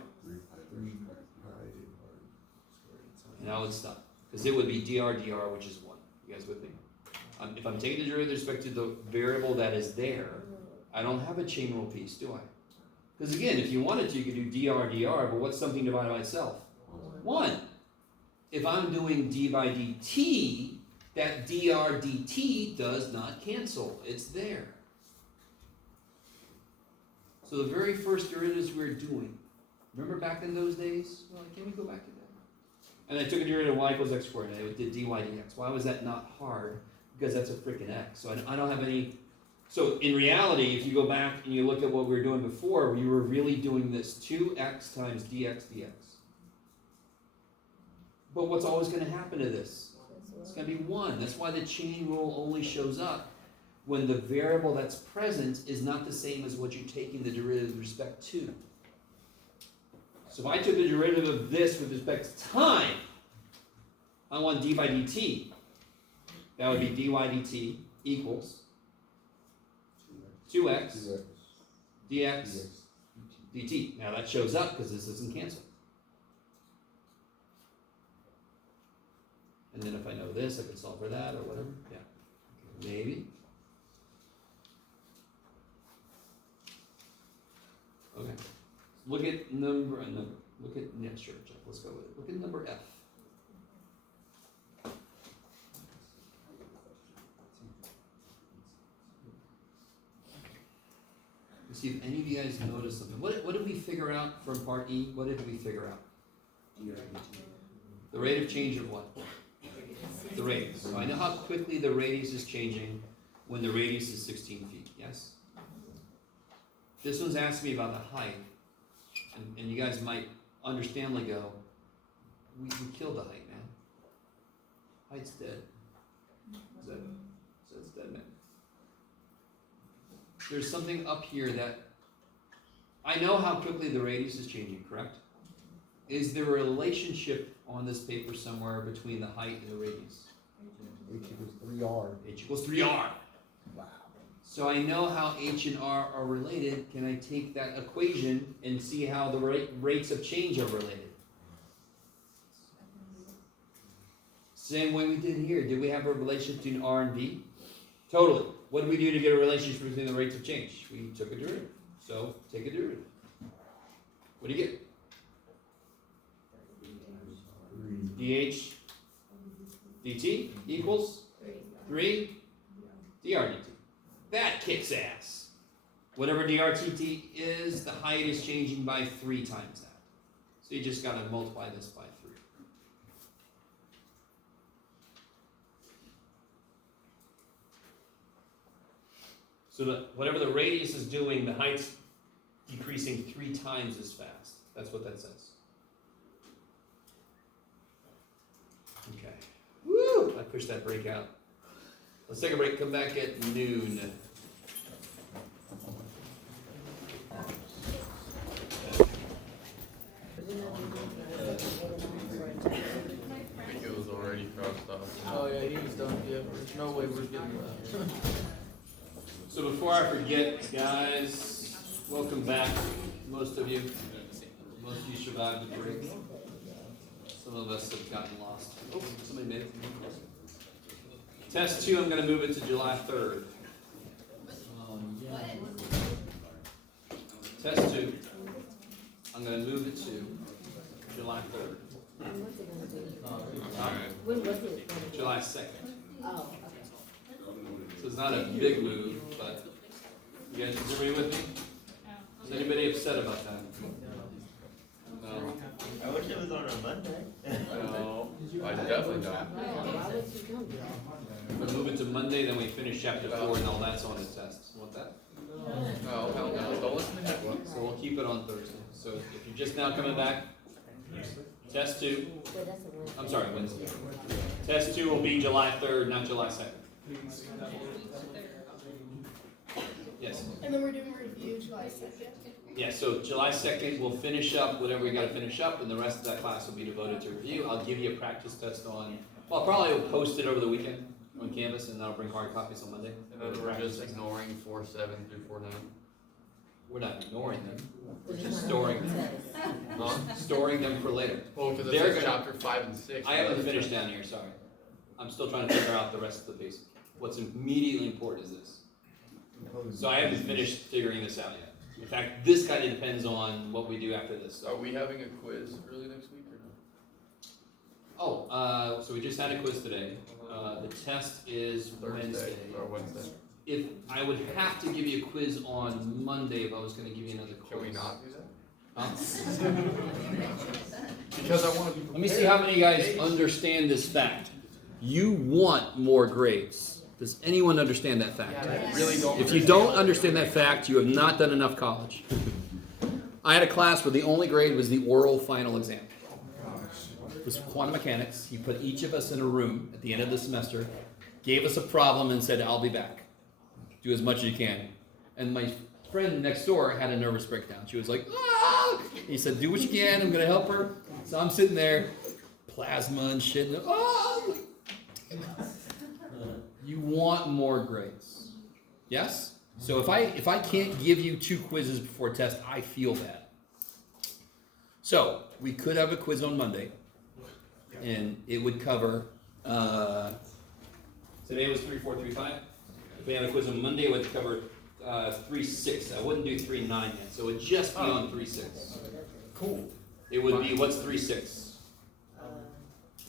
And I would stop because it would be dr, which is 1. You guys with me? If I'm taking the derivative with respect to the variable that is there, I don't have a chain rule piece, do I? Because again, if you wanted to, you could do dr, but what's something divided by itself? 1. If I'm doing d by dt, that dr dt does not cancel. It's there. So the very first derivatives we were doing, remember back in those days? Well, can we go back to that? And I took a derivative of y equals x squared, and I did dy dx. Why was that not hard? Because that's a freaking x. So I don't have any. So in reality, if you go back and you look at what we were doing before, we were really doing this 2x times dx dx. But what's always going to happen to this? It's going to be 1. That's why the chain rule only shows up when the variable that's present is not the same as what you're taking the derivative with respect to. So if I took the derivative of this with respect to time, I want d by dt. That would be dy dt equals 2x dx dt. Now that shows up because this doesn't cancel. And then if I know this, I can solve for that or whatever. Yeah, maybe. Okay. Look at number. Look at sure, Jeff. Let's go with it. Look at number F. Let's see if any of you guys noticed something. What did we figure out from part E? What did we figure out? The rate of change of what? The radius. So I know how quickly the radius is changing when the radius is 16 feet, yes? This one's asking me about the height, and you guys might understandably go, we killed the height, man. Height's dead. So it's dead, man. There's something up here that, I know how quickly the radius is changing, correct? Is there a relationship on this paper somewhere between the height and the radius? H equals 3r. H equals 3r. Wow. So I know how H and R are related. Can I take that equation and see how the rates of change are related? Same way we did here. Did we have a relationship between R and V? Totally. What did we do to get a relationship between the rates of change? We took a derivative. So take a derivative. What do you get? dH dt equals 3 dr dt. That kicks ass. Whatever dRdt is, the height is changing by 3 times that. So you just gotta multiply this by 3. So that whatever the radius is doing, the height's decreasing 3 times as fast. That's what that says. Okay. Woo! I pushed that break out. Let's take a break. Come back at noon. I think it was already crossed off. Oh yeah, he was done, yeah, there's no way we're getting that. So before I forget, guys, welcome back, most of you. Most of you survived the break. Some of us have gotten lost. Oh, somebody made it. Test 2, I'm going to move it to July 3rd. Test 2, I'm going to move it to July 3rd. When was it? July 2nd. Oh, So it's not a big move, but you guys, is everybody with me? Is anybody upset about that? No. I wish it was on a Monday. No, I definitely don't. why would you come here? We'll move it to Monday, then we finish chapter 4 and all that's on the test. Want that? No, hell no, don't listen to him. So we'll keep it on Thursday. So if you're just now coming back, test 2, Wait, that's a Wednesday. I'm sorry, Wednesday. Test 2 will be July 3rd, not July 2nd. Yes. And then we're doing a review July 2nd. Yeah, so July 2nd, we'll finish up whatever we gotta finish up, and the rest of that class will be devoted to review. I'll give you a practice test on, well, probably will post it over the weekend on Canvas, and then I'll bring hard copies on Monday. And then we're just ignoring 4.7 through 4.9. We're not ignoring them, we're It's just not storing on them. the test. Storing them for later. Well, because They're it's gonna- chapter 5 and 6. I haven't finished down here, sorry. I'm still trying to figure out the rest of the basic. What's immediately important is this. So I haven't finished figuring this out yet. In fact, this kind of depends on what we do after this. Are So. we having a quiz early next week or no? Oh, so we just had a quiz today. The test is Wednesday. Or Wednesday. If I would have to give you a quiz on Monday if I was going to give you another quiz. Can we not do that? Huh? Because I want to be Let me see how many of you guys understand this fact. You want more grades. Does anyone understand that fact? I really don't. If you don't understand that fact, you have not done enough college. I had a class where the only grade was the oral final exam. It was quantum mechanics. He put each of us in a room at the end of the semester, gave us a problem, and said, "I'll be back. Do as much as you can." And my friend next door had a nervous breakdown. She was like, "Ah!" He said, "Do what you can. I'm going to help her." So I'm sitting there, plasma and shit. And, "Oh!" You want more grades. Yes? So if I can't give you 2 quizzes before test, I feel bad. So we could have a quiz on Monday, and it would cover. Today was 3, 4, 3, 5. If we had a quiz on Monday, it would cover 3, 6. I wouldn't do 3, 9 yet. So it would just be on 3, 6. Cool. It would be what's 3, 6?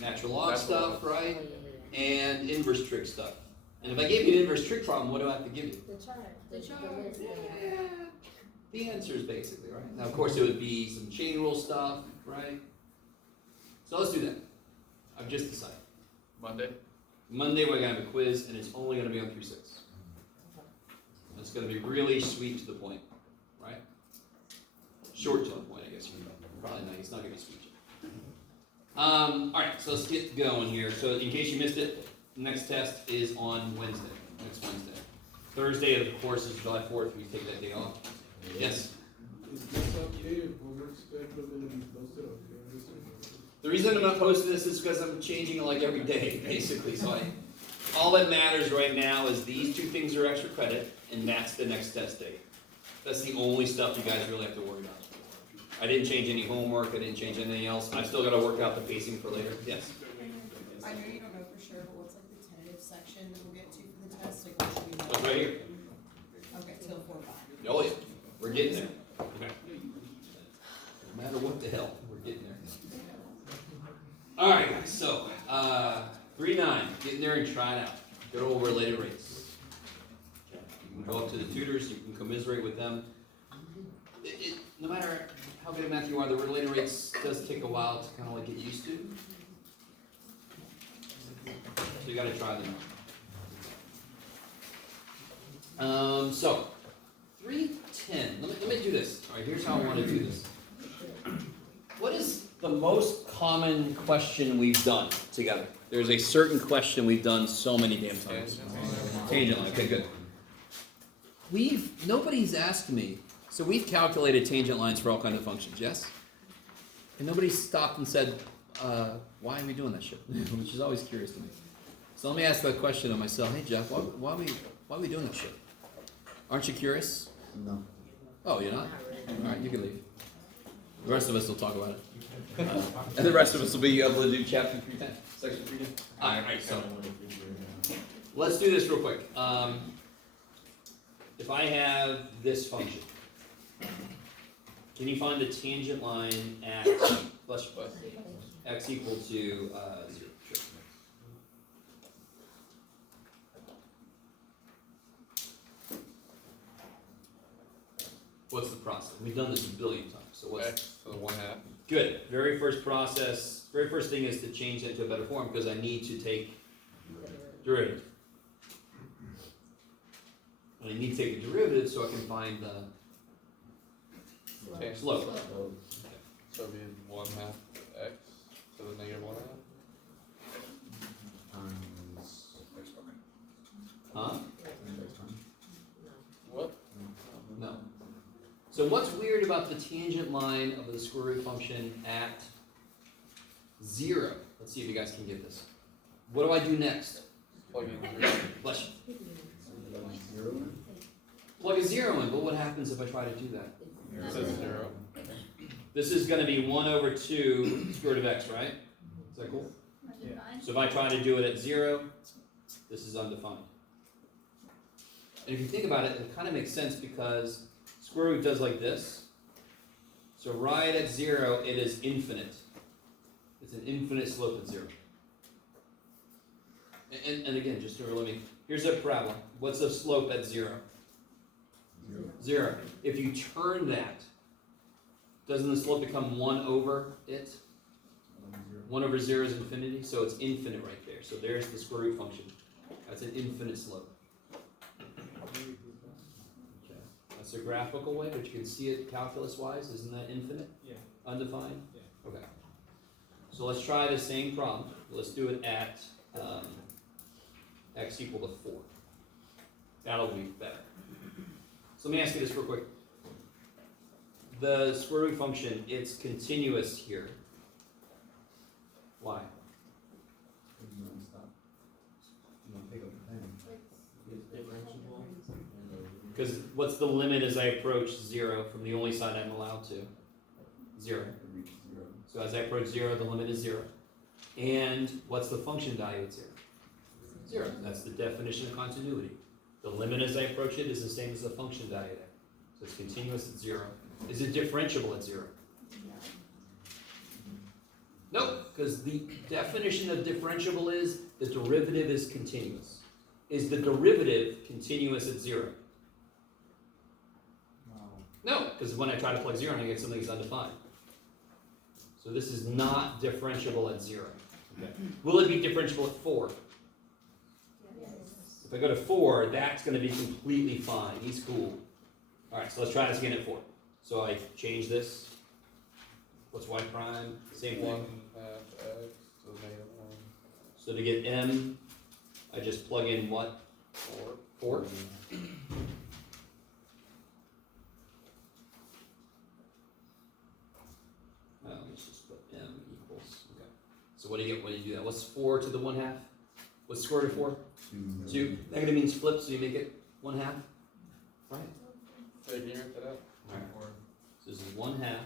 Natural log That's stuff, Oh, right? yeah, yeah, And inverse trig stuff. And if I gave you an inverse trig problem, what do I have to give you? yeah. The chart. The chart. list, yeah. The answers, basically, right? Now, of course, it would be some chain rule stuff, right? So let's do that. I've just decided. Monday? Monday, we're going to have a quiz, and it's only going to be on 3, 6. It's going to be really sweet to the point, right? Short to the point, I guess. Probably not. It's not going to be sweet. All right, so let's get going here. So in case you missed it, next test is on Wednesday, next Wednesday. Thursday, of course, is July 4th. We take that day off. Yes? Is this okay if homework schedule will be posted on Canvas? The reason I'm not posting this is because I'm changing it like every day, basically. So all that matters right now is these 2 things are extra credit, and that's the next test date. That's the only stuff you guys really have to worry about. I didn't change any homework, I didn't change anything else, I've still gotta work out the pacing for later, yes. I know you don't know for sure, but what's like the tentative section that we'll get to for the test, like what should we know? What's right here? Okay, till 4-5. Oh yeah, we're getting there. Okay. No matter what the hell, we're getting there. Alright, guys, so, 3-9, get in there and try it out. Good old related rates. You can go up to the tutors, you can commiserate with them. No matter how good at math you are, the related rates does take a while to kind of like get used to. So you gotta try them out. So, 310, let me do this. Alright, here's how I wanna do this. What is the most common question we've done together? There's a certain question we've done so many damn times. Tangent line, okay, good. Nobody's asked me, so we've calculated tangent lines for all kinds of functions, yes? And nobody's stopped and said, why are we doing that shit? Which is always curious to me. So let me ask that question of myself. Hey Jeff, why are we doing that shit? Aren't you curious? No. Oh, you're not? Alright, you can leave. The rest of us will talk about it. And the rest of us will be able to do chapter 310, section 310. Alright, so let's do this real quick. If I have this function, can you find the tangent line at x equal to 0? Sure. What's the process? We've done this a billion times. So what's X to the 1/2. good? Very first thing is to change that to a better form because I need to take derivative. And I need to take a derivative so I can find the slope. So it'd be 1/2 x to the negative 1/2. Times x, okay. Huh? X times. What? No. So what's weird about the tangent line of the square root function at 0? Let's see if you guys can get this. What do I do next? Plug in 0. Bless you. 0. Plug a 0 in, but what happens if I try to do that? It says 0. This is going to be 1/2 square root of x, right? Is that cool? Undefined. So if I try to do it at 0, this is undefined. And if you think about it, it kind of makes sense because square root does like this. So right at 0, it is infinite. It's an infinite slope at 0. And again, just to let me, here's a parabola. What's the slope at 0? 0. If you turn that, doesn't the slope become 1/it? 1/0 is infinity, so it's infinite right there. So there's the square root function. That's an infinite slope. Okay. That's a graphical way, but you can see it calculus-wise. Isn't that infinite? Yeah. Undefined? Yeah. Okay. So let's try the same problem. Let's do it at x equal to 4. That'll be better. So let me ask you this real quick. The square root function, it's continuous here. Why? It's differentiable. Because what's the limit as I approach 0 from the only side I'm allowed to? 0. So as I approach 0, the limit is 0. And what's the function value at 0? 0. That's the definition of continuity. The limit as I approach it is the same as the function value there. So it's continuous at 0. Is it differentiable at 0? Nope, because the definition of differentiable is the derivative is continuous. Is the derivative continuous at 0? No, because when I try to plug 0, I get something that's undefined. So this is not differentiable at 0. Okay. Will it be differentiable at 4? If I go to 4, that's going to be completely fine. He's cool. All right, so let's try this again at 4. So I change this. What's y prime? Same thing. 1/2 x to the negative 1. So to get m, I just plug in what? 4. 4? Let's just put m equals. Okay. So what do you get when you do that? What's 4 to the 1/2? What's square root of 4? 2. Negative means flip, so you make it 1/2. Right. So can you write that out? Alright. So this is 1/2.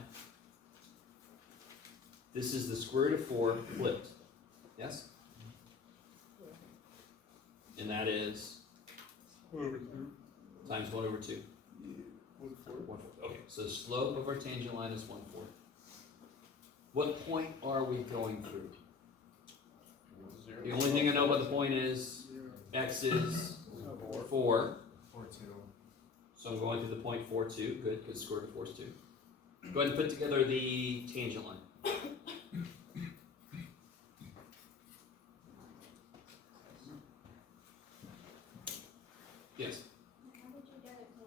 This is the square root of 4 flipped. Yes? And that is times 1/2. 1/4. Okay, so the slope of our tangent line is 1/4. What point are we going through? The only thing I know about the point is x is 4. 4-2. So I'm going through the point 4, 2. Good, because square root of 4 is 2. Go ahead and put together the tangent line. Yes. How did you get it to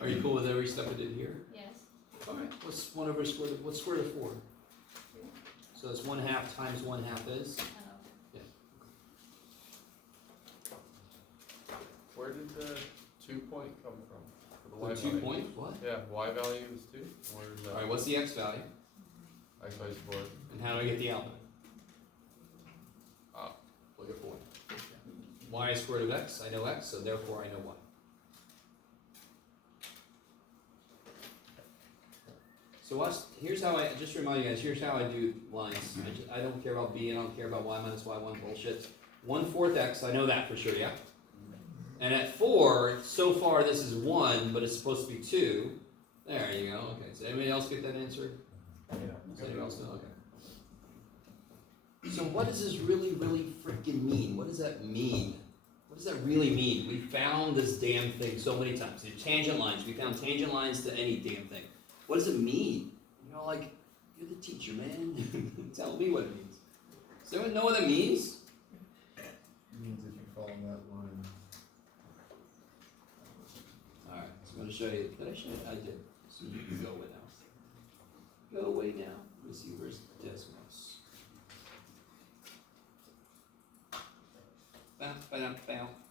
1/4? Are you cool with every step I did here? Yes. Alright, what's 1/square root? What's square root of 4? So that's 1/2 times 1/2 is? Where did the 2 point come from? For the y The 2 value? point, what? Yeah, y value is 2. Where is that? Alright, what's the x value? X value is 4. And how do I get the output? Look at 4. Y is square root of x, I know x, so therefore I know y. So watch, here's how I, just remind you guys, here's how I do lines. I don't care about b and I don't care about y minus y1 bullshit. 1/4 x, I know that for sure, yeah? And at 4, so far this is 1, but it's supposed to be 2. There you go, okay. Does anybody else get that answer? Does anybody else know? Okay. So what does this really, really freaking mean? What does that mean? What does that really mean? We found this damn thing so many times. The tangent lines, we found tangent lines to any damn thing. What does it mean? You know, like, you're the teacher, man. Tell me what it means. Does anyone know what it means? It means if you follow that line. Alright, so I'm going to show you. Did I show you? I did. So you can go away now. Go away now. Let me see, where's Desmos?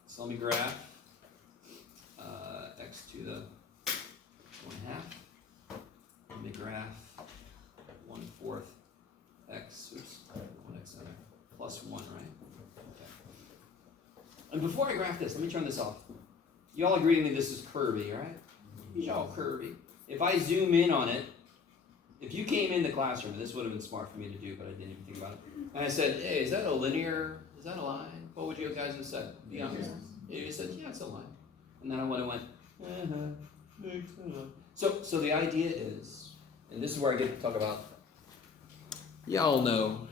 So let me graph x to the 1/2. Let me graph 1/4 x, oops, 1x in there, plus 1, right? Okay. And before I graph this, let me turn this off. You all agree with me this is curvy, right? These are all curvy. If I zoom in on it, if you came in the classroom, and this would have been smart for me to do, but I didn't even think about it, and I said, hey, is that a linear, is that a line? What would you guys have said? Be honest. You said, yeah, it's a line. And then I would have went, So the idea is, and this is where I get to talk about, y'all know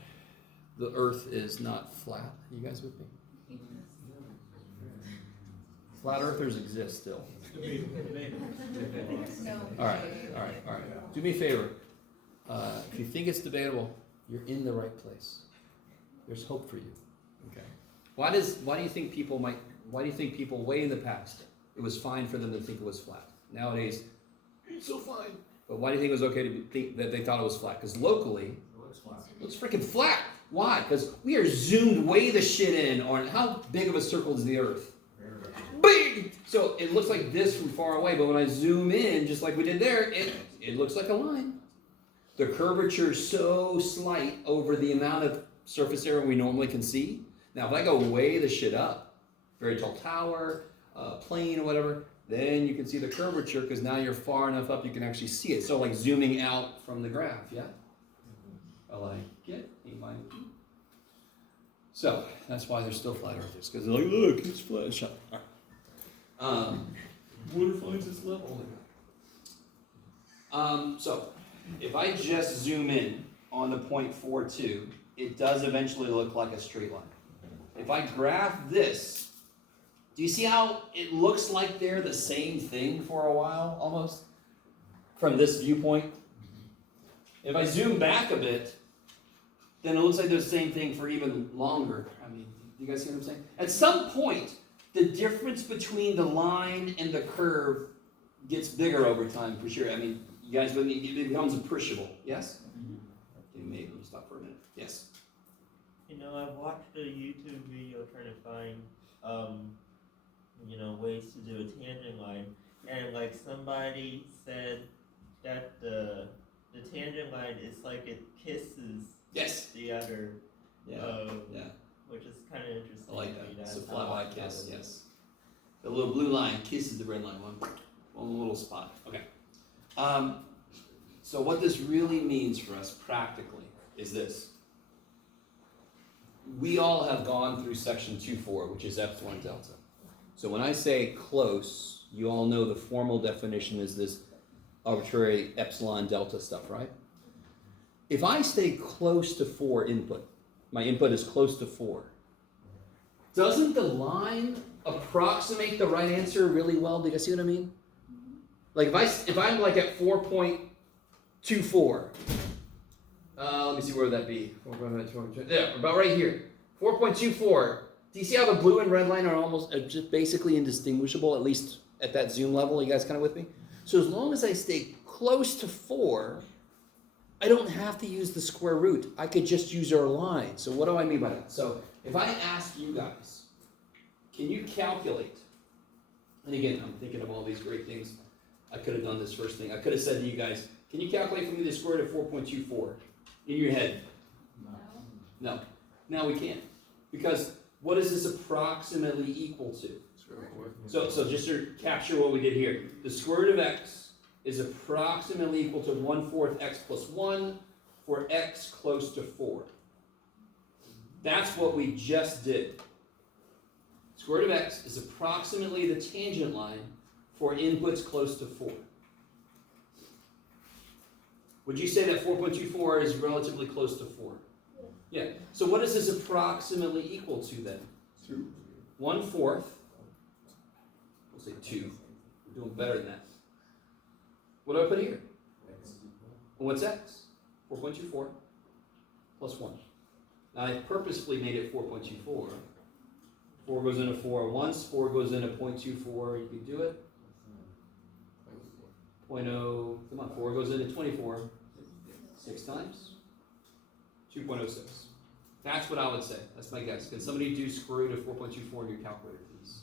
the earth is not flat. You guys with me? Flat earthers exist still. Alright. Do me a favor. If you think it's debatable, you're in the right place. There's hope for you. Okay. Why do you think people way in the past, it was fine for them to think it was flat? Nowadays, it's so fine. But why do you think it was okay to think that they thought it was flat? Because locally, it looks freaking flat. Why? Because we are zoomed way the shit in on how big of a circle is the earth? Big! So it looks like this from far away, but when I zoom in, just like we did there, it looks like a line. The curvature is so slight over the amount of surface area we normally can see. Now, if I go way the shit up, very tall tower, plane or whatever, then you can see the curvature because now you're far enough up you can actually see it. So like zooming out from the graph, yeah? I like it. So that's why they're still flat earthers, because they're like, look, it's flat. Shut up. Water finds its level. So if I just zoom in on the point 4,2, it does eventually look like a straight line. If I graph this, do you see how it looks like they're the same thing for a while, almost? From this viewpoint? If I zoom back a bit, then it looks like they're the same thing for even longer. I mean, you guys see what I'm saying? At some point, the difference between the line and the curve gets bigger over time, for sure. I mean, you guys, it becomes appreciable. Yes? Okay, maybe let me stop for a minute. Yes? You know, I watched a YouTube video trying to find, ways to do a tangent line, and like somebody said that the tangent line is like it kisses the other, which is kind of interesting. I like that. It's a flat eye kiss, yes. The little blue line kisses the red line, one little spot. Okay. So what this really means for us practically is this. We all have gone through section 2.4, which is epsilon delta. So when I say close, you all know the formal definition is this arbitrary epsilon delta stuff, right? If I stay close to 4 input, my input is close to 4, doesn't the line approximate the right answer really well? Do you guys see what I mean? Like if I'm like at 4.24, let me see where would that be? Yeah, about right here. 4.24. Do you see how the blue and red line are just basically indistinguishable, at least at that zoom level? You guys kind of with me? So as long as I stay close to 4, I don't have to use the square root. I could just use our line. So what do I mean by that? So if I ask you guys, can you calculate? And again, I'm thinking of all these great things. I could have done this first thing. I could have said to you guys, can you calculate for me the square root of 4.24 in your head? No. Now we can't. Because what is this approximately equal to? So just to capture what we did here. The square root of x is approximately equal to 1/4 x plus 1 for x close to 4. That's what we just did. Square root of x is approximately the tangent line for inputs close to 4. Would you say that 4.24 is relatively close to 4? Yeah. So what is this approximately equal to then? 2. 1/4. We'll say 2. We're doing better than that. What do I put here? What's x? 4.24 plus 1. Now I purposefully made it 4.24. 4 goes into 4 once. 4 goes into 0.24. You can do it. 0.0. Come on. 4 goes into 24. 6 times. 2.06. That's what I would say. That's my guess. Can somebody do square root of 4.24 in your calculator, please?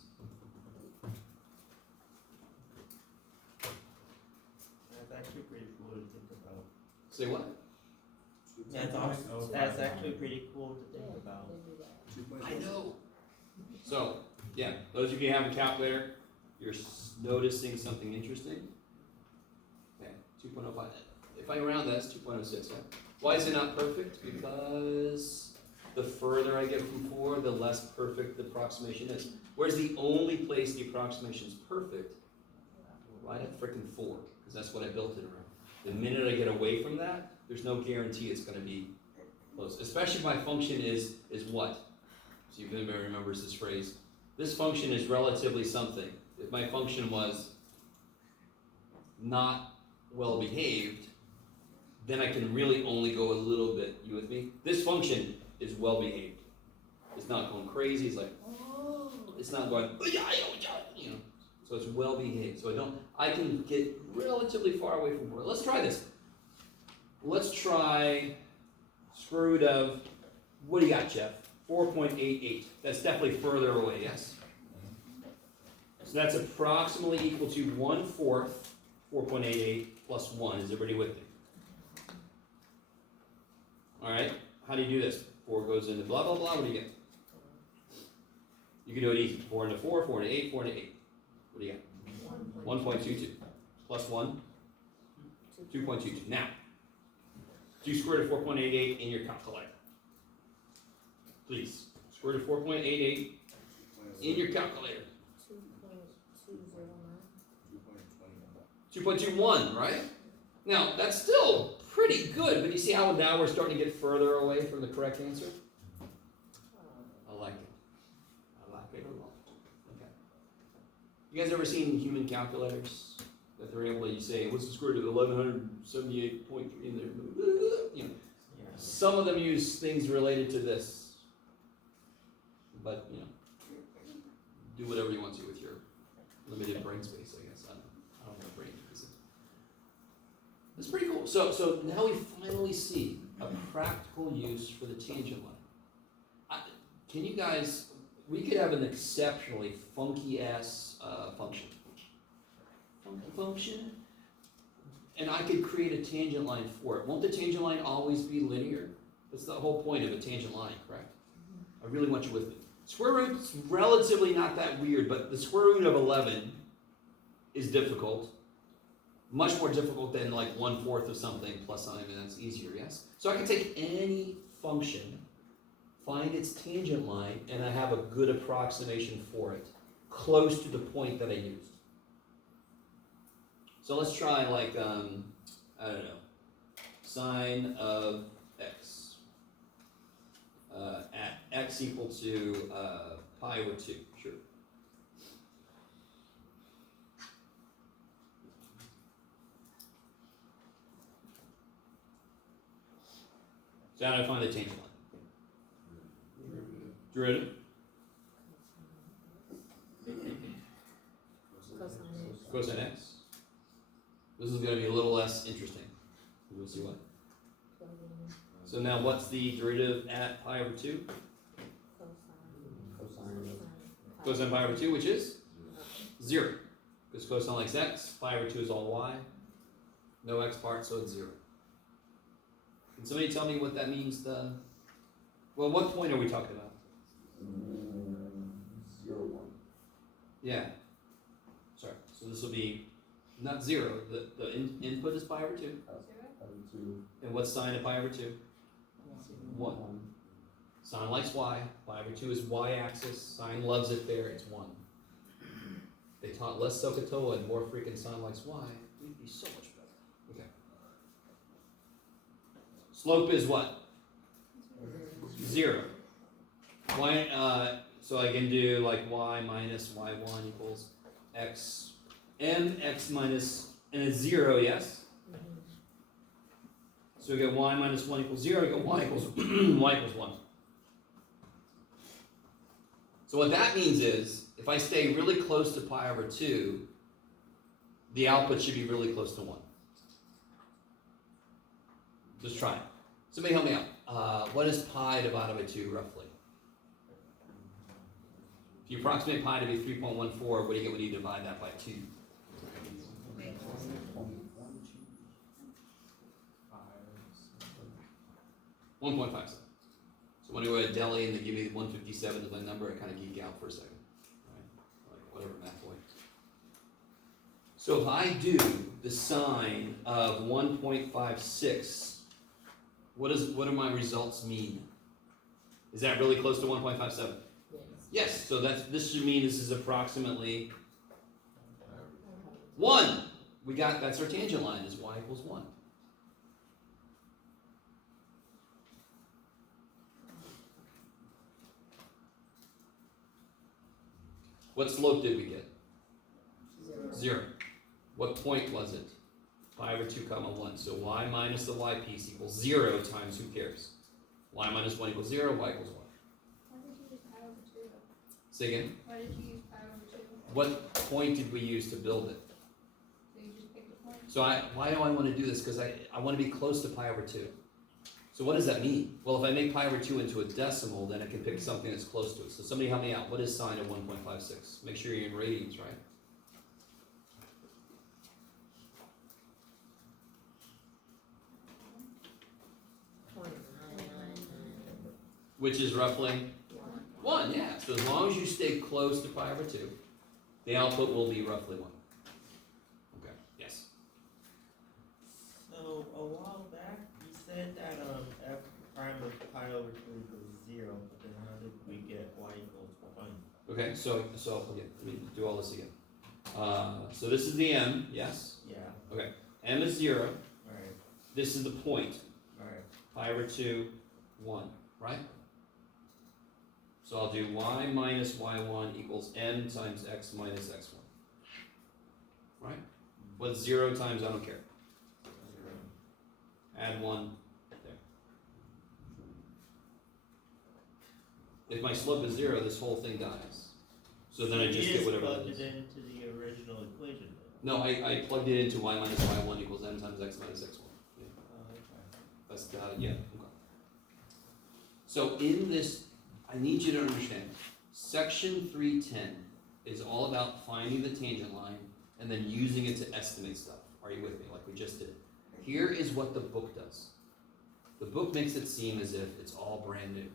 That's actually pretty cool to think about. Say what? That's actually pretty cool to think about. I know. So, yeah, those of you who have a calculator, you're noticing something interesting. Okay, 2.05. If I round that, it's 2.06. Yeah. Why is it not perfect? Because the further I get from 4, the less perfect the approximation is. Whereas the only place the approximation is perfect, right at frickin' 4, because that's what I built it around. The minute I get away from that, there's no guarantee it's going to be close. Especially if my function is what? See if anybody remembers this phrase. This function is relatively something. If my function was not well behaved, then I can really only go a little bit. You with me? This function is well behaved. It's not going crazy. It's like, oh, it's not going, you know. So it's well behaved. So I can get relatively far away from 4. Let's try this. Let's try square root of, what do you got, Jeff? 4.88. That's definitely further away, yes? So that's approximately equal to 1/4 4.88 plus 1. Is everybody with me? All right. How do you do this? 4 goes into blah, blah, blah. What do you get? You can do it easy. 4 into 4, 4 into 8, 4 into 8. What do you get? 1.22. Plus 1? 2.22. Now, do square root of 4.88 in your calculator. Please. Square root of 4.88 in your calculator. 2.21, right? Now, that's still pretty good, but you see how now we're starting to get further away from the correct answer? I like it. I like it a lot. Okay. You guys ever seen human calculators that they're able to say, what's the square root of 1178.3 in there? You know, some of them use things related to this. But, you know, do whatever you want to with your limited brain space, I guess. I don't have a brain. It's pretty cool. So now we finally see a practical use for the tangent line. Can you guys, we could have an exceptionally funky-ass function. Function? And I could create a tangent line for it. Won't the tangent line always be linear? That's the whole point of a tangent line, correct? I really want you with me. Square root's relatively not that weird, but the square root of 11 is difficult. Much more difficult than like 1/4 of something plus something, and that's easier, yes? So I can take any function, find its tangent line, and I have a good approximation for it, close to the point that I used. So let's try like, I don't know, sine of x at x equal to pi over 2, sure. So how do I find the tangent line? Derivative? Cosine x. This is going to be a little less interesting. We'll see what. So now what's the derivative at pi over 2? Cosine pi over 2, which is 0. Because cosine likes x, pi over 2 is all y. No x part, so it's 0. Can somebody tell me what that means? Well, what point are we talking about? 0, 1. Yeah. Sorry. So this will be not 0. The input is pi over 2. 2. And what's sine of pi over 2? 1. Sine likes y. Pi over 2 is y-axis. Sine loves it there. It's 1. They taught less SOHCAHTOA and more freaking sine likes y. We'd be so much better. Okay. Slope is what? 0. Y, so I can do like y minus y1 equals x, mx minus, and it's 0, yes? So we get y minus 1 equals 0, we get y equals, y equals 1. So what that means is, if I stay really close to pi over 2, the output should be really close to 1. Just try it. Somebody help me out. What is pi divided by 2 roughly? If you approximate pi to be 3.14, what do you get when you divide that by 2? 1.57. So when I go to a deli and they give me 157 as my number, I kind of geek out for a second. Right? Like whatever math point. So if I do the sine of 1.56, what do my results mean? Is that really close to 1.57? Yes. So this should mean this is approximately 1. That's our tangent line, is y equals 1. What slope did we get? 0. What point was it? Pi over 2 comma 1. So y minus the y piece equals 0 times, who cares? Y minus 1 equals 0, y equals 1. Why did you use pi over 2? Say again? Why did you use pi over 2? What point did we use to build it? So you just picked a point? So why do I want to do this? Because I want to be close to pi over 2. So what does that mean? Well, if I make pi over 2 into a decimal, then I can pick something that's close to it. So somebody help me out. What is sine of 1.56? Make sure you're in radians, right? Which is roughly 1, yeah. So as long as you stay close to pi over 2, the output will be roughly 1. Okay, yes. So a while back, you said that f prime of pi over 2 equals 0, but then how did we get y equals 1? Okay, so okay, let me do all this again. So this is the m, yes? Yeah. Okay, m is 0. Alright. This is the point. Alright. Pi over 2, 1, right? So I'll do y minus y1 equals m times x minus x1. Right? What's 0 times, I don't care. Add 1 there. If my slope is 0, this whole thing dies. So then I just get whatever plugged it is. it into the original equation then. No, I plugged it into y minus y1 equals m times x minus x1. Yeah. Okay. That's yeah. Okay. So in this, I need you to understand, section 310 is all about finding the tangent line and then using it to estimate stuff. Are you with me? Like we just did. Here is what the book does. The book makes it seem as if it's all brand new.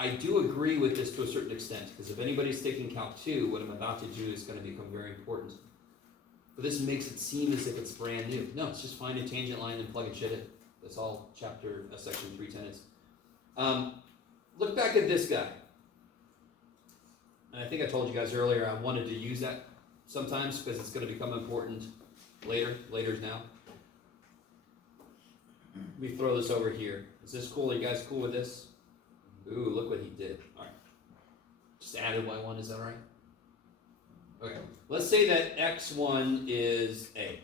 I do agree with this to a certain extent, because if anybody's taking Calc 2, what I'm about to do is going to become very important. But this makes it seem as if it's brand new. No, it's just find a tangent line and plug and shit in. That's all section 310 is. Look back at this guy. And I think I told you guys earlier I wanted to use that sometimes because it's going to become important later. Later's now. Let me throw this over here. Is this cool? Are you guys cool with this? Ooh, look what he did. All right. Just added y1, is that right? Okay. Let's say that x1 is a.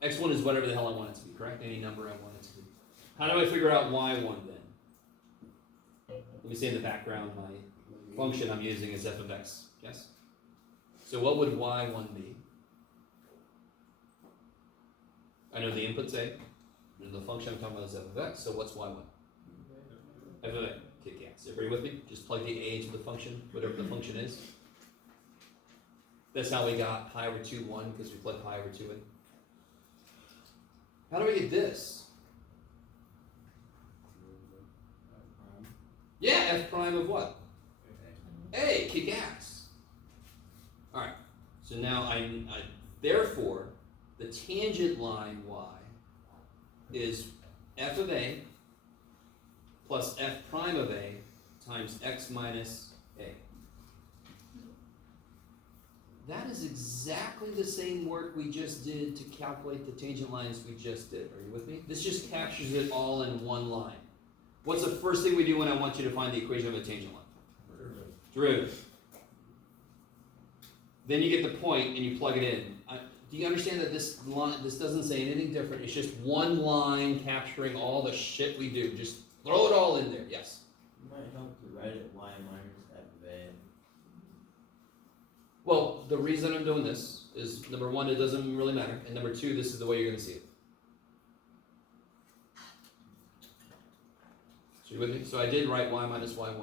x1 is whatever the hell I want it to be, correct? Any number I want it to be. How do I figure out y1 then? Let me say in the background my function I'm using is f of x. Yes? So what would y1 be? I know the input's a. And the function I'm talking about is f of x, so what's y1? F of a. Kick ass. Everybody with me? Just plug the a into the function, whatever the function is. That's how we got pi over 2, 1, because we plugged pi over 2 in. How do we get this? Yeah, f prime of what? A, kick ass. Alright, so now I therefore, the tangent line y is f of a plus f prime of a times x minus a. That is exactly the same work we just did to calculate the tangent lines we just did. Are you with me? This just captures it all in one line. What's the first thing we do when I want you to find the equation of a tangent line? Derivative. Then you get the point and you plug it in. Do you understand that this doesn't say anything different? It's just one line capturing all the shit we do. Just throw it all in there. Yes? It might help to write it y minus f of a. Well, the reason I'm doing this is, number one, it doesn't really matter. And number two, this is the way you're going to see it. So you with me? So I did write y minus y1.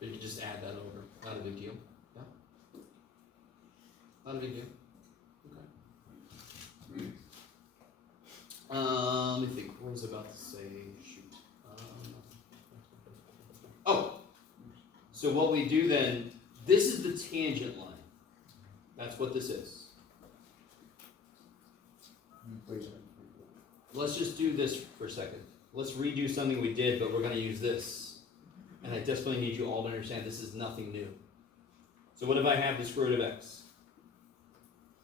Did you just add that over? Not a big deal. Yeah? Not a big deal. Okay. Let me think. What was I about to say? Shoot. So what we do then, this is the tangent line. That's what this is. Let's just do this for a second. Let's redo something we did, but we're going to use this. And I desperately need you all to understand this is nothing new. So what if I have the square root of x?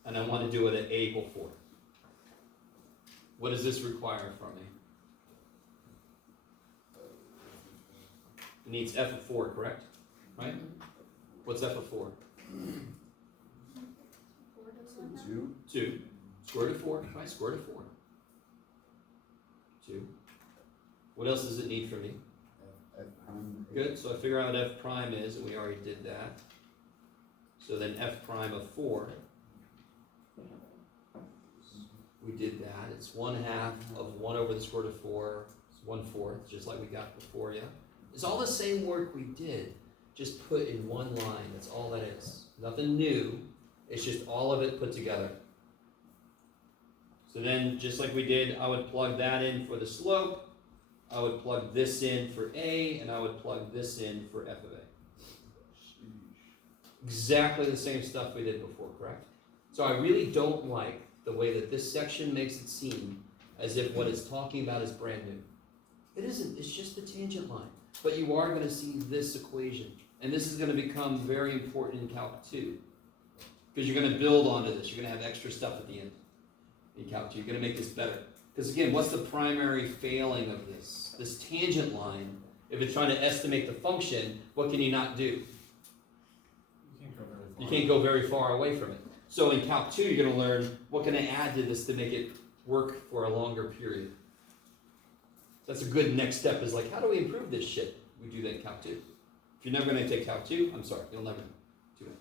And I want to do it at a equal 4. What does this require from me? It needs f of 4, correct? Right? What's f of 4? 2. 2. Square root of 4, right? Square root of 4. 2. What else does it need from me? F prime. Good, so I figure out what f prime is, and we already did that. So then f prime of 4. We did that. It's 1/2 of 1 over the square root of 4. It's 1/4, just like we got before, yeah? It's all the same work we did, just put in one line. That's all that is. Nothing new. It's just all of it put together. So then, just like we did, I would plug that in for the slope. I would plug this in for A, and I would plug this in for f of A. Exactly the same stuff we did before, correct? So I really don't like the way that this section makes it seem as if what it's talking about is brand new. It isn't. It's just the tangent line. But you are going to see this equation. And this is going to become very important in Calc 2. Because you're going to build onto this. You're going to have extra stuff at the end in Calc 2. You're going to make this better. Because again, what's the primary failing of this? This tangent line, if it's trying to estimate the function, what can you not do? You can't go very far away from it. So in Calc 2, you're going to learn what can I add to this to make it work for a longer period. That's a good next step, is like, how do we improve this shit? We do that in Calc 2. If you're never going to take Calc 2, I'm sorry, you'll never do it.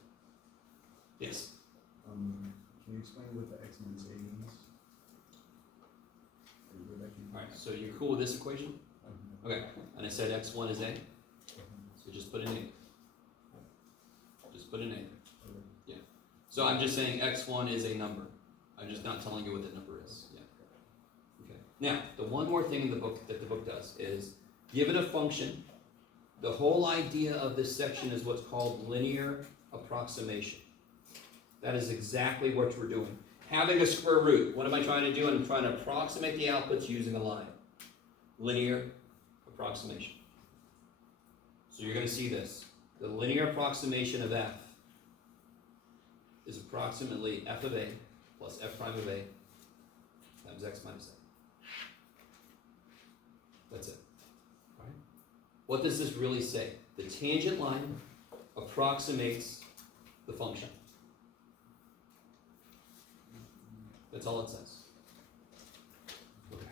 Yes? Can you explain what the x minus a means? Alright, so you're cool with this equation? Okay, and I said x1 is a, so just put in a. Just put in a. Yeah. So I'm just saying x1 is a number. I'm just not telling you what the number is. Yeah. Okay. Now, the one more thing in the book that the book does is give it a function The whole idea of this section is what's called linear approximation. That is exactly what we're doing. Having a square root, what am I trying to do? I'm trying to approximate the outputs using a line. Linear approximation. So you're going to see this. The linear approximation of f is approximately f of a plus f prime of a times x minus a. That's it. All right. What does this really say? The tangent line approximates the function. That's all it says. Okay.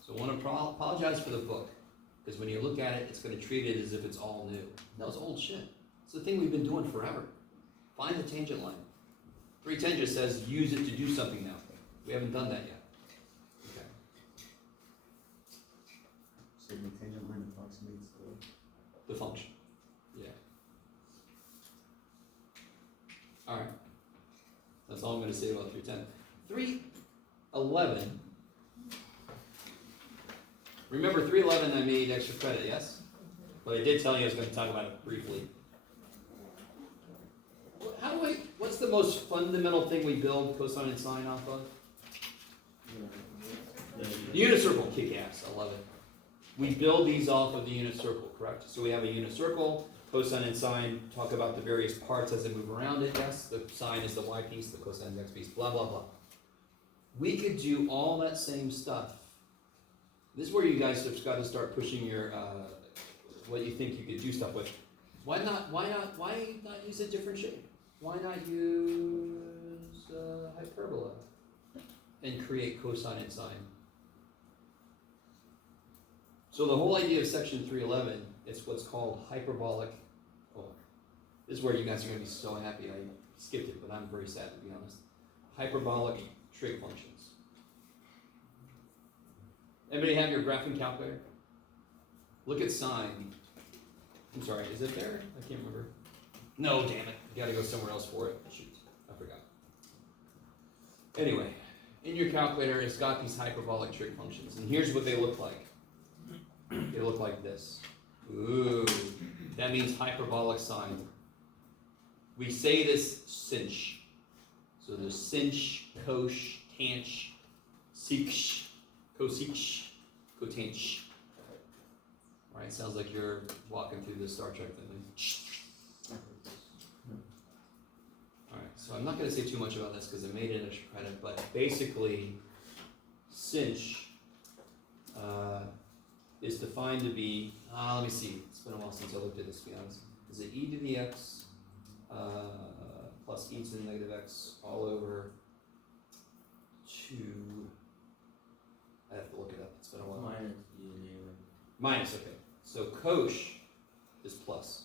So I want to apologize for the book, because when you look at it, it's going to treat it as if it's all new. That was old shit. It's the thing we've been doing forever. Find the tangent line. 310 just says use it to do something now. We haven't done that yet. Okay. So the tangent line approximates The function. Yeah. All right. That's all I'm going to say about 310. 311. Remember 311 I made extra credit, yes? But I did tell you I was going to talk about it briefly. What's the most fundamental thing we build cosine and sine off of? The unit circle, kick ass, I love it. We build these off of the unit circle, correct? So we have a unit circle, cosine and sine talk about the various parts as they move around it, yes? The sine is the y piece, the cosine is the x piece, blah, blah, blah. We could do all that same stuff. This is where you guys have got to start pushing your, what you think you could do stuff with. Why not use a different shape? Why not use hyperbola and create cosine and sine? So the whole idea of section 311 is what's called hyperbolic. Oh, this is where you guys are going to be so happy I skipped it, but I'm very sad to be honest. Hyperbolic trig functions. Anybody have your graphing calculator? Look at sine. I'm sorry, is it there? I can't remember. No, damn it. You gotta go somewhere else for it. Shoot, I forgot. Anyway, in your calculator, it's got these hyperbolic trig functions, and here's what they look like. They look like this. Ooh, that means hyperbolic sine. We say this sinh. So there's sinh, cosh, tanch, sec, cosec, cotanch. All right, sounds like you're walking through the Star Trek thing. All right, so I'm not going to say too much about this because I made it an extra credit, but basically, sinh is defined to be, let me see, it's been a while since I looked at this, to be honest. Is it e to the x plus e to the negative x all over 2, I have to look it up, it's been a while. Minus e to the negative. Minus, okay. So cosh is plus.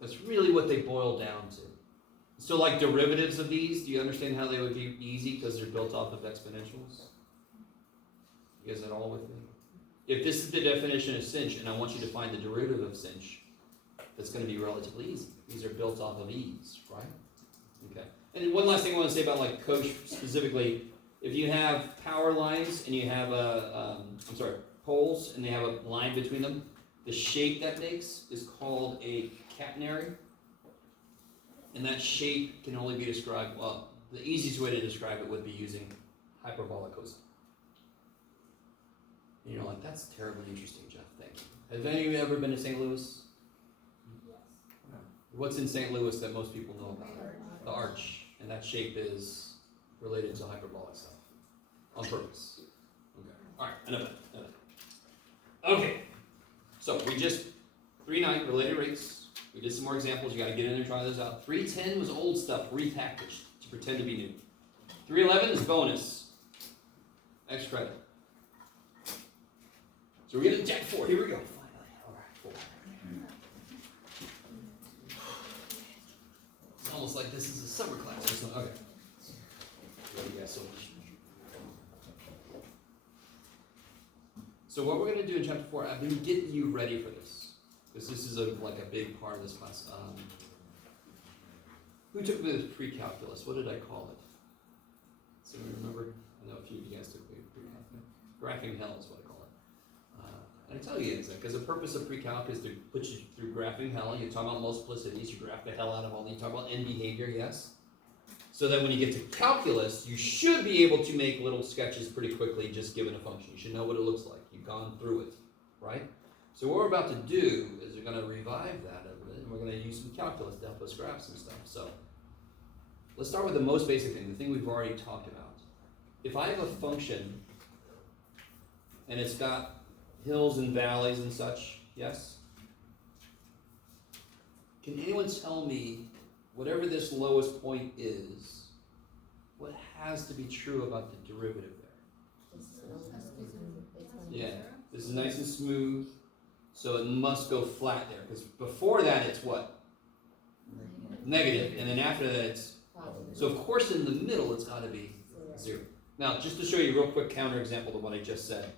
That's really what they boil down to. So like derivatives of these, do you understand how they would be easy because they're built off of exponentials? You guys at all with me? If this is the definition of sinh, and I want you to find the derivative of sinh, that's going to be relatively easy. These are built off of e's, right? Okay. And then one last thing I want to say about like cosh specifically, if you have power lines and you have poles and they have a line between them, the shape that makes is called a catenary. And that shape can only be described, well, the easiest way to describe it would be using hyperbolic cosine. And you're like, that's terribly interesting, Jeff, thank you. Have any of you ever been to St. Louis? Yes. What's in St. Louis that most people know about? The arch. And that shape is related to hyperbolic stuff. On purpose. Okay. Alright, enough of that. Okay. So we just 3.9 related rates. We did some more examples. You got to get in there and try those out. 3.10 was old stuff repackaged to pretend to be new. 3.11 is bonus. X credit. So we're getting Jack 4. Here we go. Finally. Alright, 4. It's almost like this is a summer class or something. Okay. Love you guys so much. So what we're going to do in chapter 4, I've been getting you ready for this. Because this is like a big part of this class. Who took the pre-calculus? What did I call it? Does anyone remember? I know a few of you guys took the pre-calculus. Graphing hell is what I call it. And I tell you it's because the purpose of pre-calc is to put you through graphing hell. You talk about multiplicities, you graph the hell out of all. You talk about end behavior, yes. So that when you get to calculus, you should be able to make little sketches pretty quickly, just given a function. You should know what it looks like. You've gone through it, right? So what we're about to do is we're going to revive that a bit, and we're going to use some calculus to help us graph some stuff. So let's start with the most basic thing, the thing we've already talked about. If I have a function, and it's got hills and valleys and such, yes? Can anyone tell me, whatever this lowest point is, what has to be true about the derivative there? Yeah, this is nice and smooth, so it must go flat there, because before that it's what? Negative, and then after that it's, so of course in the middle it's got to be 0. Now, just to show you a real quick counterexample to what I just said,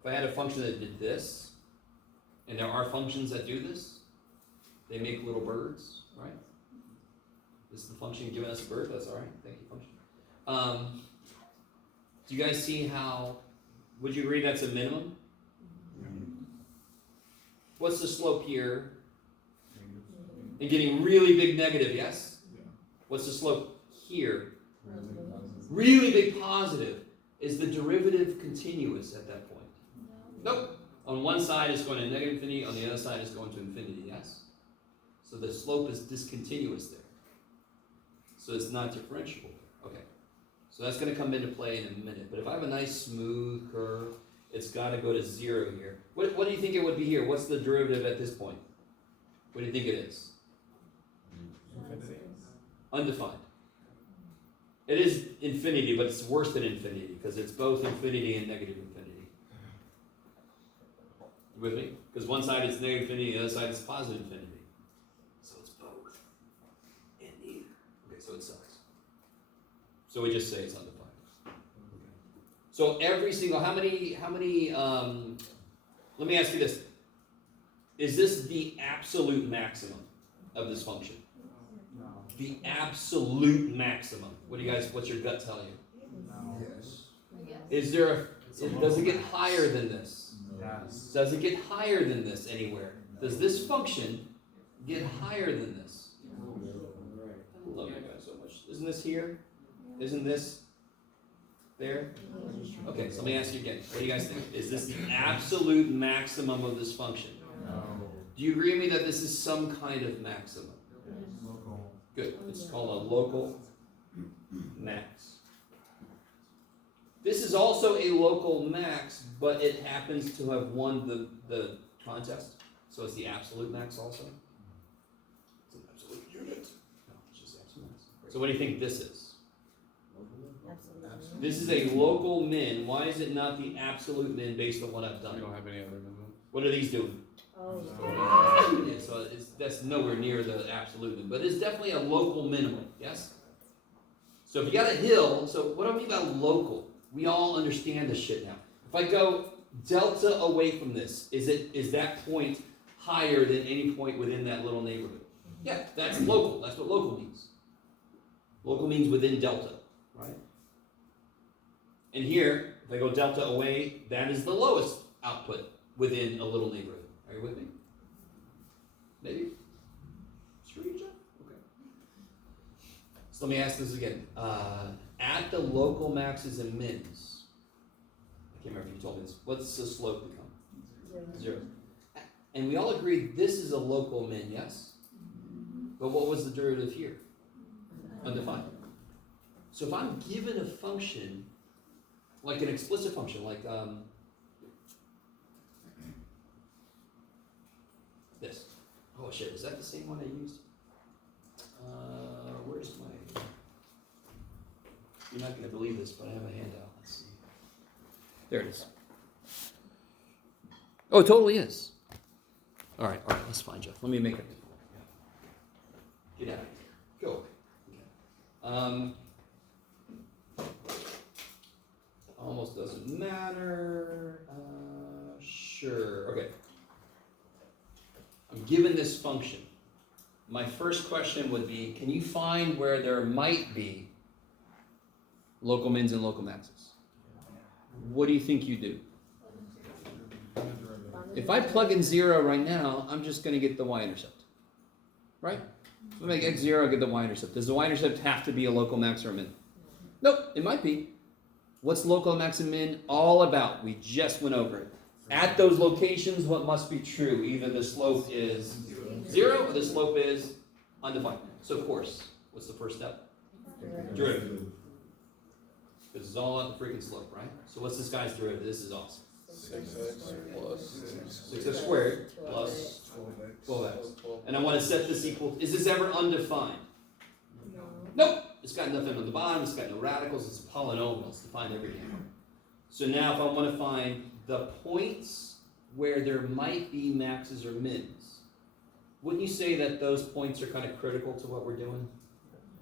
if I had a function that did this, and there are functions that do this, they make little birds, right? This is the function giving us a bird, that's all right, thank you, function. Do you guys see how, would you agree that's a minimum? What's the slope here? And getting really big negative, yes? What's the slope here? Really big positive. Is the derivative continuous at that point? Nope. On one side it's going to negative infinity, on the other side it's going to infinity, yes? So the slope is discontinuous there. So it's not differentiable. Okay. So that's going to come into play in a minute. But if I have a nice smooth curve, it's got to go to 0 here. What do you think it would be here? What's the derivative at this point? What do you think it is? Undefined. It is infinity, but it's worse than infinity because it's both infinity and negative infinity. You with me? Because one side is negative infinity, the other side is positive infinity. So it's both. And neither. Okay, so it sucks. So we just say it's undefined. So every single, how many, let me ask you this. Is this the absolute maximum of this function? No. The absolute maximum. What do you guys, what's your gut tell you? No. Yes. Is there does it get higher than this? Yes. Does it get higher than this anywhere? Does this function get higher than this? I love you guys so much. Isn't this here? Isn't this there? Okay, so let me ask you again. What do you guys think? Is this the absolute maximum of this function? No. Do you agree with me that this is some kind of maximum? Local. Good. It's called a local max. This is also a local max, but it happens to have won the contest. So it's the absolute max also. It's an absolute unit. No, it's just absolute max. So what do you think this is? This is a local min. Why is it not the absolute min based on what I've We done? don't have any other minimum. What are these doing? Oh, Yeah, so that's nowhere near the absolute min, but it's definitely a local minimum, yes? So if you got a hill, so what do I mean by local? We all understand this shit now. If I go delta away from this, is that point higher than any point within that little neighborhood? Yeah, that's local. That's what local means. Local means within delta, right? And here, if I go delta away, that is the lowest output within a little neighborhood. Are you with me? Maybe? Screw you, Jeff? Okay. So let me ask this again. At the local maxes and mins, I can't remember if you told me this, what's the slope become? 0. And we all agree this is a local min, yes? But what was the derivative here? Undefined. So if I'm given a function, like an explicit function, like this. Oh shit, is that the same one I used? Where's my... You're not going to believe this, but I have a handout. Let's see. There it is. Oh, it totally is. All right, let's find Jeff. Let me make it. Get out of here. Go. Okay. Almost doesn't matter. Sure. Okay. I'm given this function. My first question would be, can you find where there might be local mins and local maxes? what do you think you do? If I plug in 0 right now, I'm just going to get the y-intercept, right? If I make x 0, I get the y-intercept. Does the y-intercept have to be a local max or a min? Nope, it might be. What's local max and min all about? We just went over it. At those locations, what must be true? Either the slope is 0 or the slope is undefined. So of course, what's the first step? Derivative. Because it's all about the freaking slope, right? So what's this guy's derivative? This is awesome. 6x plus 6x squared plus 12x. And I want to set this equal. Is this ever undefined? Nope. It's got nothing on the bottom. It's got no radicals. It's a polynomial. It's defined everything. So now if I want to find the points where there might be maxes or mins, wouldn't you say that those points are kind of critical to what we're doing?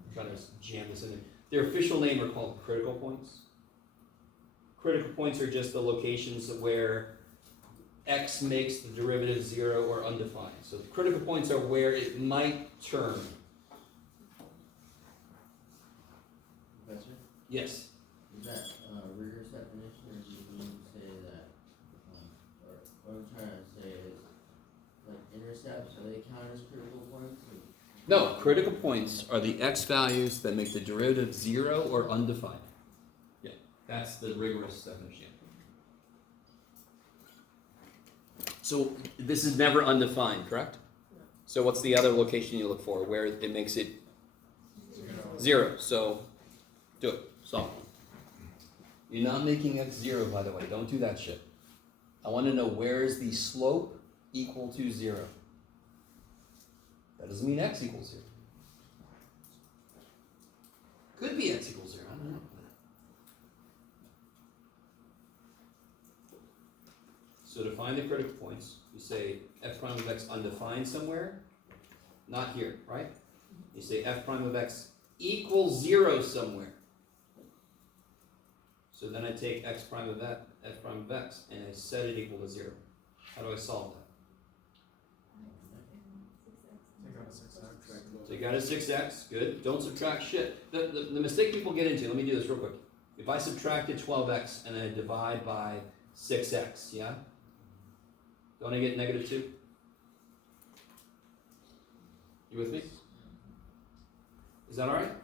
I'm trying to jam this in there. Their official name are called critical points. Critical points are just the locations where x makes the derivative 0 or undefined. So the critical points are where it might turn. Professor, Yes. is that rigorous definition, or do you mean to say that, or what I'm trying to say is, like intercepts, are they counted as critical points? Or? No, critical points are the x values that make the derivative 0 or undefined. Yeah, that's the rigorous definition. So this is never undefined, correct? No. So what's the other location you look for where it makes it 0? So do it. Solve it. You're not making x 0, by the way. Don't do that shit. I want to know where is the slope equal to 0. That doesn't mean x equals 0. Could be x equals 0. I don't know. So to find the critical points, you say f prime of x undefined somewhere, not here, right? You say f prime of x equals 0 somewhere. So then I take x prime of f prime of x, and I set it equal to 0. How do I solve that? So you got a 6x, good. Don't subtract shit. The mistake people get into, let me do this real quick. If I subtracted 12x and then I divide by 6x, yeah? Don't I get negative 2? You with me? Is that alright?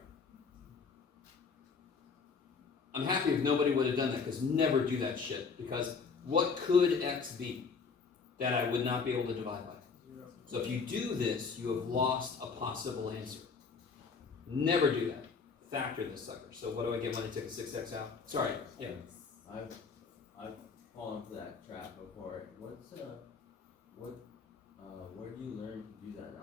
I'm happy if nobody would have done that, because never do that shit. Because what could x be that I would not be able to divide by? So if you do this, you have lost a possible answer. Never do that. Factor this sucker. So what do I get when I take a 6x out? Sorry, yeah. I've fallen for that trap before. Where do you learn to do that? I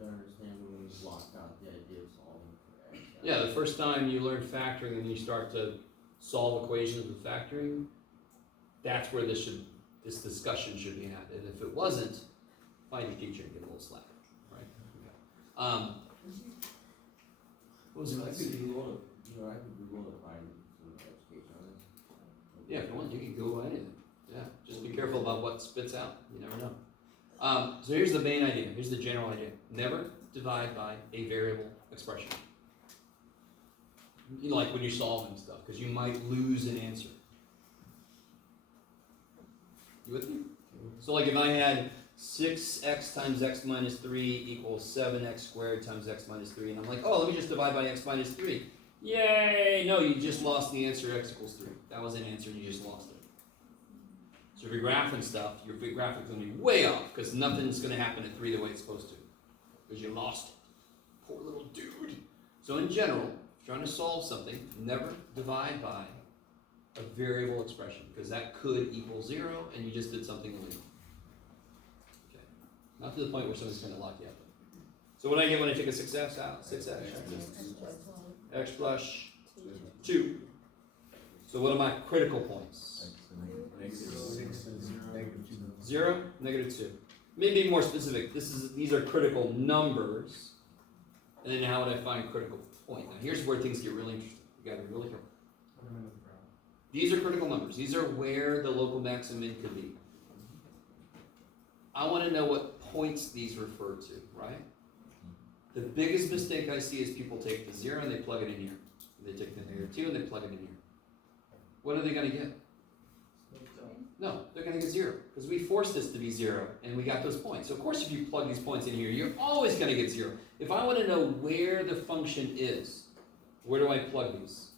don't understand when we blocked out the idea of solving for x. Yeah, the first time you learn factoring and you start to solve equations with factoring, that's where this discussion should be had. And if it wasn't, find your teacher and give a little slack, right? Okay. What was the next? I could Google to find some education on this. Yeah, if you want, you can Google anything. Yeah, just be careful about what spits out. You never know. So here's the main idea. Here's the general idea. Never divide by a variable expression. You know, like when you're solving stuff, because you might lose an answer. You with me? So like if I had 6x times x minus 3 equals 7x squared times x minus 3, and I'm like, oh, let me just divide by x minus 3. Yay! No, you just lost the answer, x equals 3. That was an answer, and you just lost it. So if you're graphing stuff, your graphic's going to be way off, because nothing's going to happen at 3 the way it's supposed to, because you lost it. Poor little dude. So in general, if you're trying to solve something, never divide by a variable expression, because that could equal 0, and you just did something illegal. Okay. Not to the point where someone's going to lock you up. So what do I get when I take a 6x out? 6x. X plus 2. So what are my critical points? 0, negative 2. Maybe more specific. These are critical numbers. And then how would I find critical point? Now here's where things get really interesting. You gotta be really careful. These are critical numbers. These are where the local max and min could be. I want to know what points these refer to, right? The biggest mistake I see is people take the 0 and they plug it in here. They take the negative 2 and they plug it in here. What are they going to get? No, they're gonna get 0, because we forced this to be 0, and we got those points. So of course if you plug these points in here, you're always gonna get 0. If I wanna know where the function is, where do I plug these?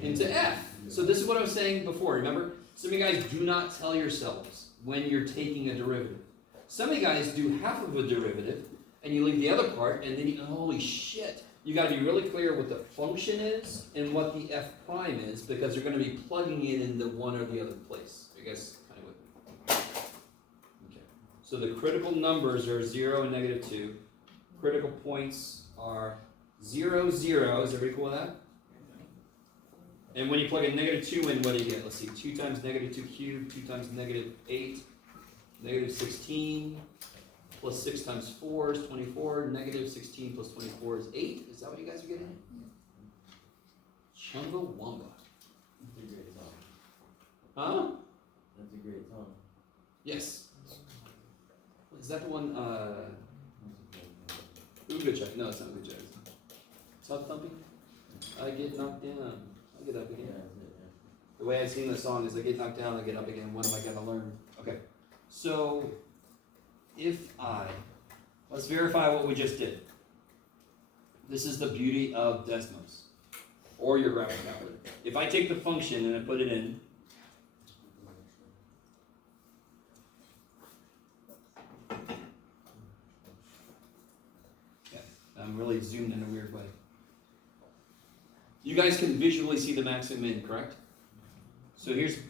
Into f. So this is what I was saying before, remember? Some of you guys do not tell yourselves when you're taking a derivative. Some of you guys do half of a derivative, and you leave the other part, and then you, holy shit. You gotta be really clear what the function is and what the f prime is, because you're gonna be plugging it into one or the other place. You guys kind of with me? Okay. So the critical numbers are 0 and -2. Critical points are 0, 0. Is everybody cool with that? And when you plug a -2 in, what do you get? Let's see, 2 times -2 cubed, 2 times -8, -16, plus 6 times 4 is 24, -16 plus 24 is 8. Is that what you guys are getting? Chumbawamba. That's a great song. Huh? That's a great song. Yes. Is that the one, Uga check? No, it's not Uga check. Tub thumping? I get knocked down. I get up Yeah, again. that's it, yeah. The way I sing the song is I get knocked down, I get up again. What am I gonna learn? Okay. So, let's verify what we just did. This is the beauty of Desmos, or your graphic calculator. If I take the function and I put it in, yeah, I'm really zoomed in a weird way. You guys can visually see the max and min, correct? So here's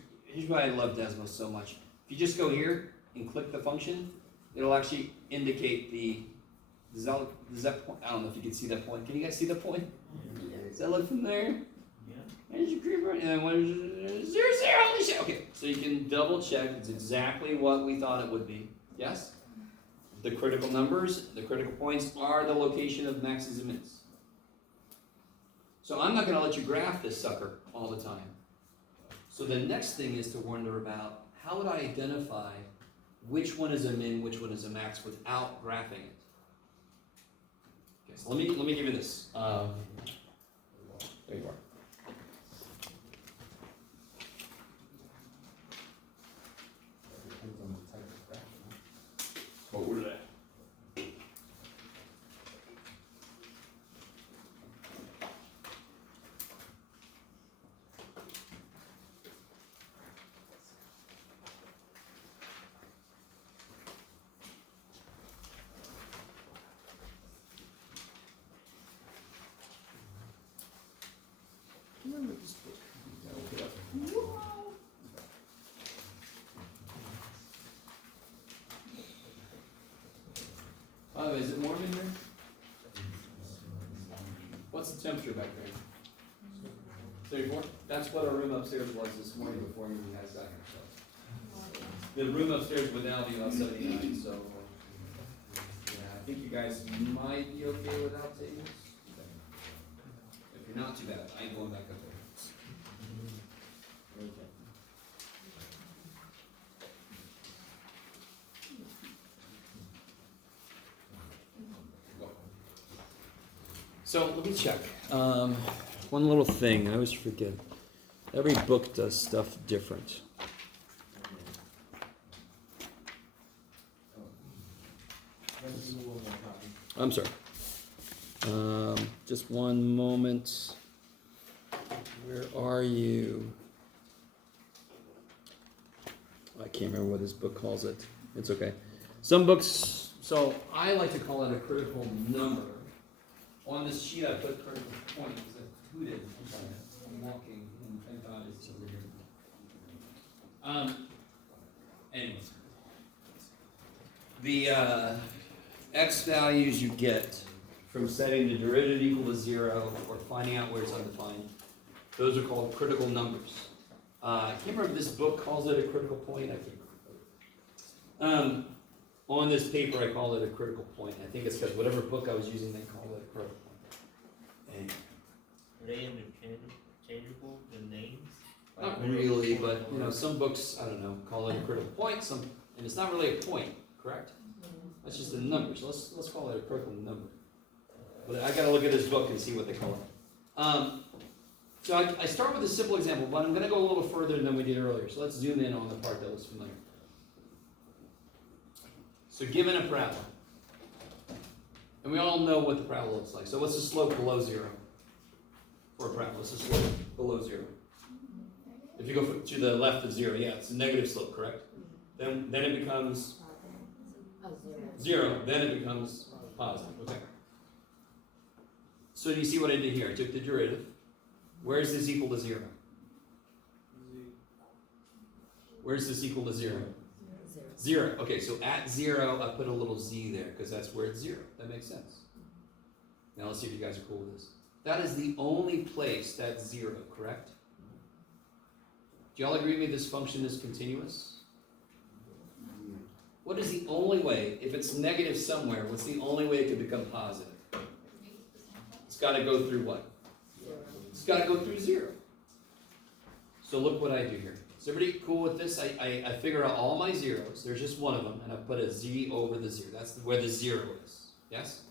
why I love Desmos so much. If you just go here and click the function, it'll actually indicate does that point, I don't know if you can see that point. Can you guys see the point? Does that look from there? Yeah. There's your creeper, and then 1, 0, 0, holy shit. Okay, so you can double check, it's exactly what we thought it would be. Yes? The critical numbers, the critical points are the location of maxes and mins. So I'm not gonna let you graph this sucker all the time. So the next thing is to wonder about, how would I identify which one is a min, which one is a max without graphing it? Okay, so let me give you this. There you are. Depends on the type of graph. Totally. Remember this book? Yeah, look it up. By the way, is it warm in here? What's the temperature back there? 34? That's what our room upstairs was this morning before you guys got here, so. The room upstairs would now be about 79, so, yeah, I think you guys might be okay without tables. If you're not too bad, I ain't going back up there. Okay. So let me check. One little thing, I always forget. Every book does stuff different. I'm sorry. Just one moment. Where are you? I can't remember what this book calls it. It's okay. Some books, so I like to call it a critical number. On this sheet I put critical point, because I hooted. I'm walking, and thank God it's over here. Anyways. The x values you get from setting the derivative equal to 0 or finding out where it's undefined, those are called critical numbers. I can't remember if this book calls it a critical point. I can't. On this paper, I call it a critical point. I think it's because whatever book I was using, they call it a critical point. And Are they interchangeable, the names? not really, but you know, some books, I don't know, call it a critical point. Some, and it's not really a point, correct? That's just a number. So let's call it a critical number. But I got to look at this book and see what they call it. So I start with a simple example, but I'm going to go a little further than we did earlier. So let's zoom in on the part that was familiar. So given a parabola, and we all know what the parabola looks like. So what's the slope below 0 for a parabola? What's the slope below 0? If you go to the left of 0, yeah, it's a negative slope, correct? Then it becomes 0. Then it becomes positive. Okay. So do you see what I did here? I took the derivative. Where is this equal to 0? Where is this equal to 0? 0. Okay, so at 0, I put a little z there because that's where it's 0. That makes sense. Now let's see if you guys are cool with this. That is the only place that's 0, correct? Do y'all agree with me this function is continuous? What is the only way, if it's negative somewhere, what's the only way it could become positive? It's got to go through what? It's got to go through 0. So look what I do here. Is everybody cool with this? I figure out all my zeros. There's just one of them, and I put a z over the 0. That's where the 0 is. Yes?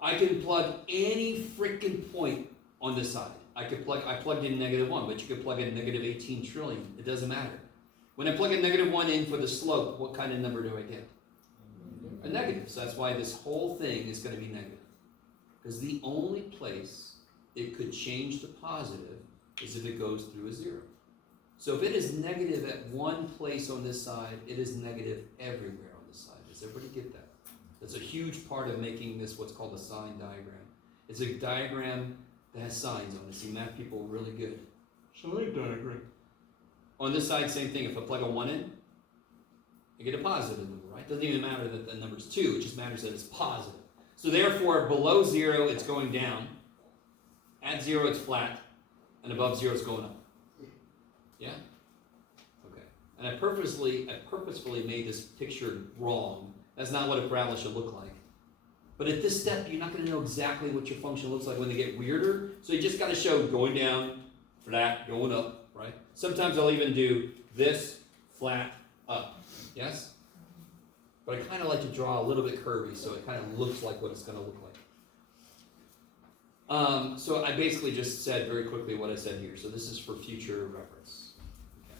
I can plug any freaking point on this side. I plugged in -1, but you could plug in -18 trillion. It doesn't matter. When I plug a -1 in for the slope, what kind of number do I get? A negative. So that's why this whole thing is going to be negative. Because the only place it could change to positive is if it goes through a 0. So if it is negative at one place on this side, it is negative everywhere on this side. Does everybody get that? That's a huge part of making this what's called a sign diagram. It's a diagram that has signs on it. See, math people are really good. Sign diagram. On this side, same thing. If I plug a 1 in, I get a positive number, right? It doesn't even matter that the number's 2. It just matters that it's positive. So therefore, below 0, it's going down. At 0, it's flat. And above 0, it's going up. Yeah? Okay. And I purposefully made this picture wrong. That's not what a parabola should look like. But at this step, you're not going to know exactly what your function looks like when they get weirder. So you just got to show going down, flat, going up, right? Sometimes I'll even do this, flat, up. Yes? But I kind of like to draw a little bit curvy so it kind of looks like what it's going to look like. So I basically just said very quickly what I said here. So this is for future reference. Okay.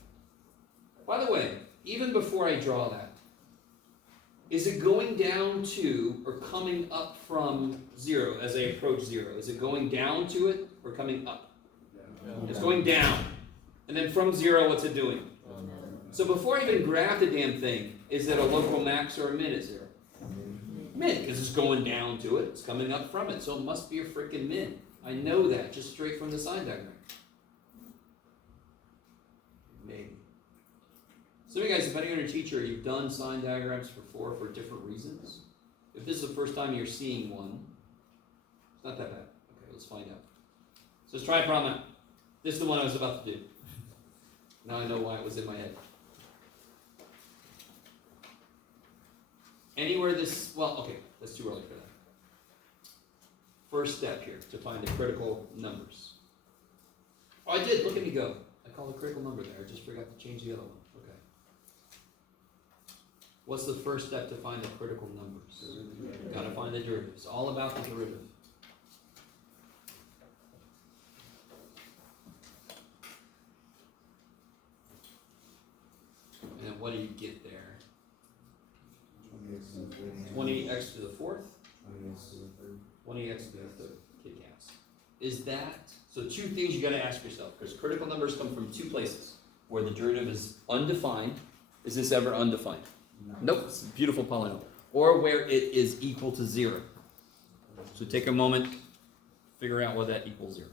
By the way, even before I draw that, is it going down to or coming up from 0 as I approach 0? Is it going down to it or coming up? It's going down. And then from 0, what's it doing? So before I even graph the damn thing, is it a local max or a min at 0? Min, because it's going down to it. It's coming up from it. So it must be a freaking min. I know that just straight from the sign diagram. Maybe. Some of you guys, depending on your teacher, you've done sign diagrams before for different reasons. If this is the first time you're seeing one, it's not that bad. Okay, let's find out. So let's try a problem out. This is the one I was about to do. Now I know why it was in my head. Anywhere this, well, okay, that's too early for that. First step here, to find the critical numbers. Oh, I did, look at me go. I called a critical number there, I just forgot to change the other one. Okay. What's the first step to find the critical numbers? Gotta find the derivative. It's all about the derivative. And then what do you get there? 20x to the 4th? 20x to the 3rd. Kick ass. Is that, so two things you gotta ask yourself, because critical numbers come from two places. Where the derivative is undefined. Is this ever undefined? Nope, it's a beautiful polynomial. Or where it is equal to 0. So take a moment, figure out what that equals 0.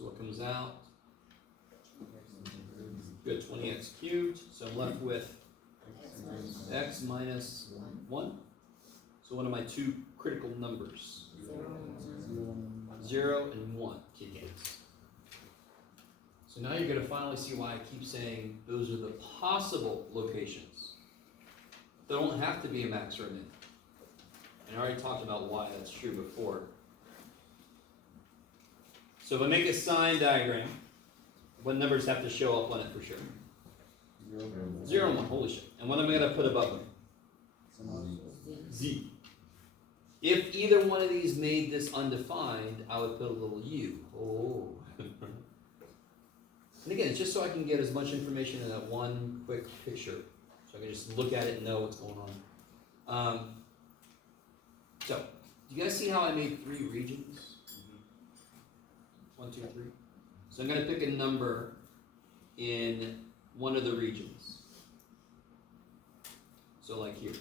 So what comes out? Good, 20x cubed. So I'm left with x minus 1. So what are my two critical numbers? 0 and 1. Kick ass. So now you're gonna finally see why I keep saying those are the possible locations. They don't have to be a max or a min. And I already talked about why that's true before. So if I make a sign diagram, what numbers have to show up on it for sure? 0 and 1, holy shit. And what am I gonna put above them? Z. If either one of these made this undefined, I would put a little u. Oh. And again, it's just so I can get as much information in that one quick picture. So I can just look at it and know what's going on. So, do you guys see how I made 3 regions? 1, 2, 3. So I'm going to pick a number in one of the regions. So like here.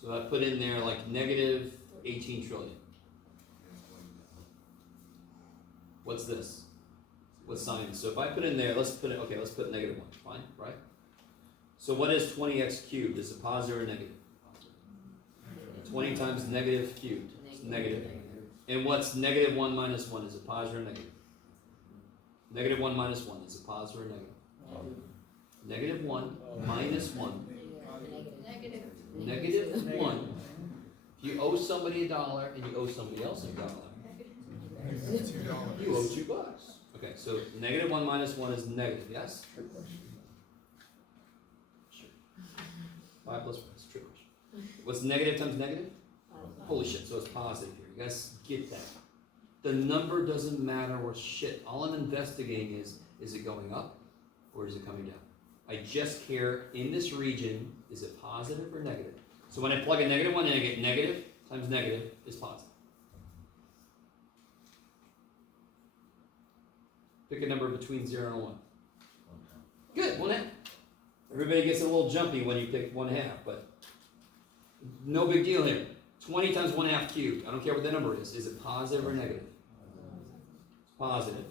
So I put in there like negative 18 trillion. What's this? What sign? So if I put in there, let's put negative 1, fine, right? So what is 20x cubed? Is it positive or negative? 20 times negative cubed. It's negative. And what's negative 1 minus 1? Is it positive or negative? Negative 1 minus 1. Is it positive or negative? Negative 1 minus 1. Negative 1. If you owe somebody $1 and you owe somebody else $1, you owe $2. Okay, so negative 1 minus 1 is negative, yes? Sure. 5 plus 1 is trick question. What's negative times negative? Holy shit, so it's positive here. You guys get that. The number doesn't matter worth shit. All I'm investigating is it going up or is it coming down? I just care in this region, is it positive or negative? So when I plug a negative 1 in, I get negative times negative is positive. Pick a number between 0 and 1. Good, 1/2. Everybody gets a little jumpy when you pick 1/2, but no big deal here. 20 times 1/2 cubed. I don't care what the number is. Is it positive or negative? It's positive.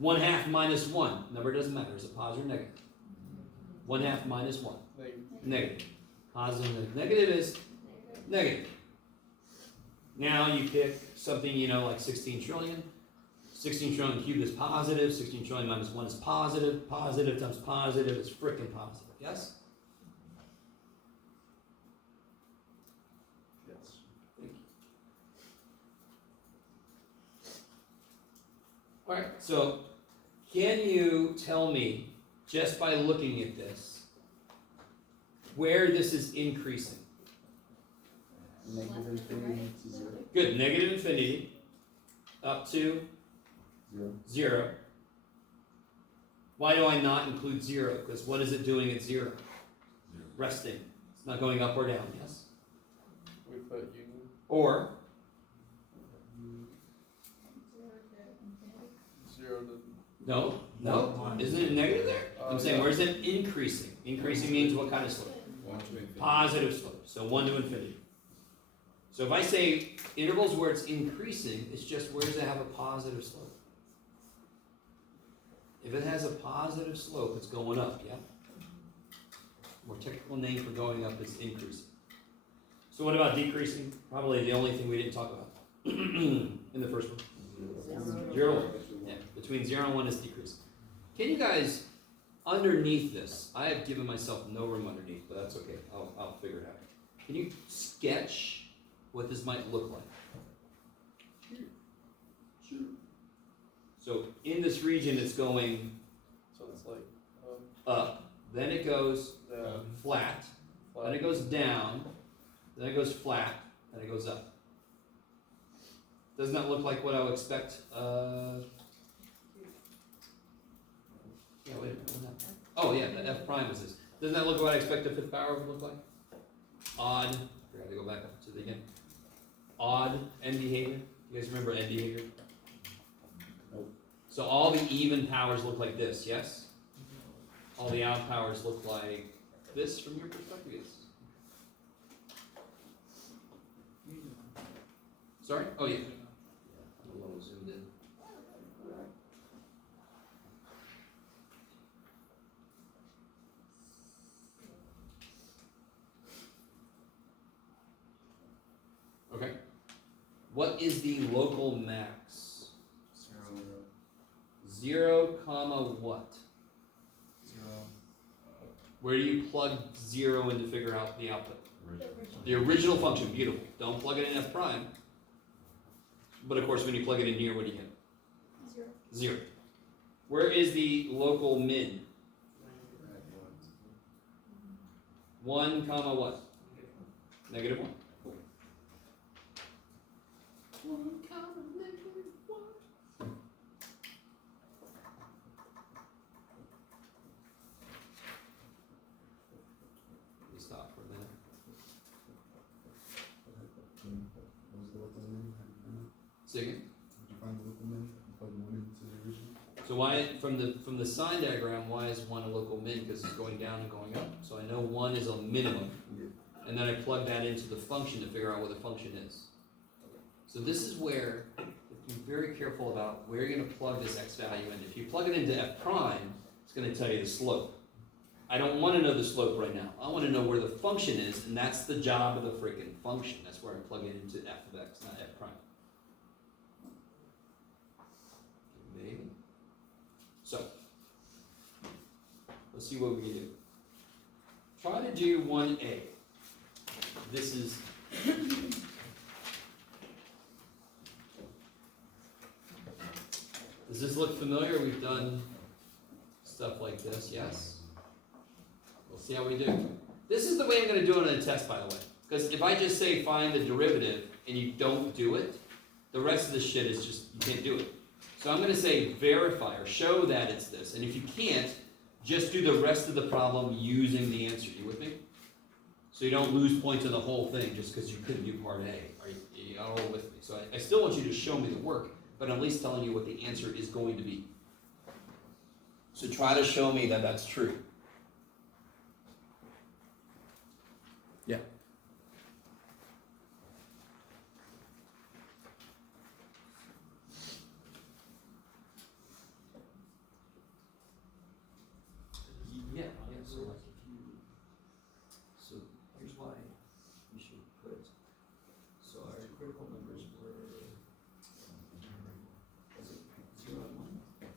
1/2 minus 1. Number doesn't matter. Is it positive or negative? 1/2 minus 1. Negative. Positive and negative. Negative is negative. Now you pick something, like 16 trillion. 16 trillion cubed is positive. 16 trillion minus 1 is positive. Positive times positive is frickin' positive. Yes? Yes. Thank you. Alright, so can you tell me, just by looking at this, where this is increasing? Negative infinity to 0. Good, negative infinity up to 0. Why do I not include 0? Because what is it doing at 0? Resting. It's not going up or down, yes? We put u. Or 0 to. no. Isn't it negative there? I'm saying, where's it increasing? Increasing means what kind of slope? 1 to infinity. Positive slope. So 1 to infinity. So if I say intervals where it's increasing, it's just where does it have a positive slope? If it has a positive slope, it's going up, yeah? More technical name for going up is increasing. So what about decreasing? Probably the only thing we didn't talk about in the first one. 0 to 1. Yeah, between 0 and 1 is decreasing. Can you guys, underneath this, I have given myself no room underneath, but that's okay. I'll figure it out. Can you sketch what this might look like? Sure. So in this region, it's going So it's like up, then it goes down, flat, then it goes down, then it goes flat, then it goes up. Doesn't that look like what I would expect? Yeah, wait a minute. What happened? Oh yeah, the f prime is this. Doesn't that look what I expect the fifth power would look like? Odd. Forgot to go back up to the again. Odd end behavior. You guys remember end behavior? Nope. So all the even powers look like this, yes? All the odd powers look like this from your perspective, yes? Sorry? Oh yeah. I'm a little zoomed in. Okay. What is the local max? 0. 0, comma what? 0. Where do you plug 0 in to figure out the output? The The original function, beautiful. Don't plug it in f prime. But of course, when you plug it in here, what do you get? 0. 0. Where is the local min? 1, comma what? Negative 1. Cool. 1, comma negative 1. Let me stop for a minute. Say again? So why, from the sign diagram, why is 1 a local min? Because it's going down and going up. So I know 1 is a minimum. And then I plug that into the function to figure out what the function is. So this is where you have to be very careful about where you're going to plug this x value in. If you plug it into f prime, it's going to tell you the slope. I don't want to know the slope right now. I want to know where the function is, and that's the job of the freaking function. That's where I plug it into f of x, not f prime. Maybe. So, let's see what we can do. Try to do 1a. This is does this look familiar? We've done stuff like this, yes? We'll see how we do. This is the way I'm going to do it on a test, by the way. Because if I just say find the derivative and you don't do it, the rest of the shit is just, you can't do it. So I'm going to say verify or show that it's this. And if you can't, just do the rest of the problem using the answer. You with me? So you don't lose points on the whole thing just because you couldn't do part A. Are you all with me? So I still want you to show me the work, but I'm at least telling you what the answer is going to be. So try to show me that that's true. Yeah. Yeah, so here's why we should put, so our critical numbers were, was it 0 and 1? Yeah.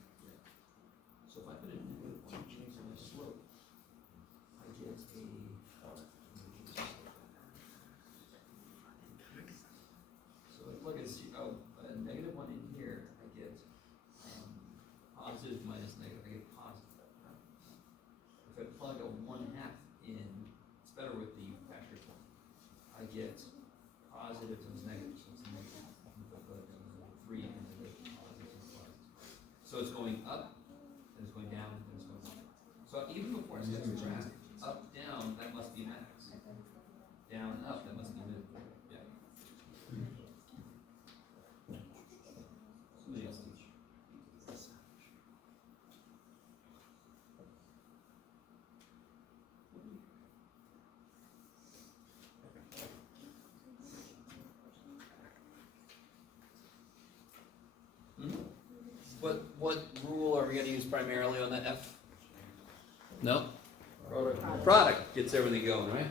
So if I put in negative 1, change my slope, I get a, so if I plug a negative 1 in here, I get positive minus negative, I get positive. Right? If I plug a 1/2 in, it's better with the factor form. I get positive times negative, so it's negative. If I put 3 in, I get positive times positive. So it's going up, then it's going down, then it's going up. So even before I set the graph, up, down, that must be max. Down, up, that must be mid. Yeah. Somebody else teach. What rule are we going to use primarily on that F? No? Product gets everything going, right?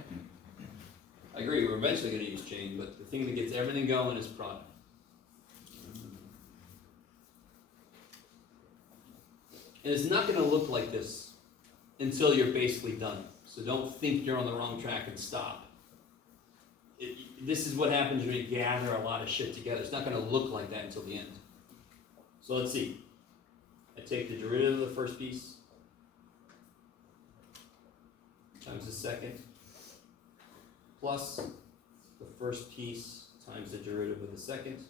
I agree, we're eventually going to use chain, but the thing that gets everything going is product. And it's not going to look like this until you're basically done. So don't think you're on the wrong track and stop. This is what happens when you gather a lot of shit together. It's not going to look like that until the end. So let's see. I take the derivative of the first piece times the second plus the first piece times the derivative of the second.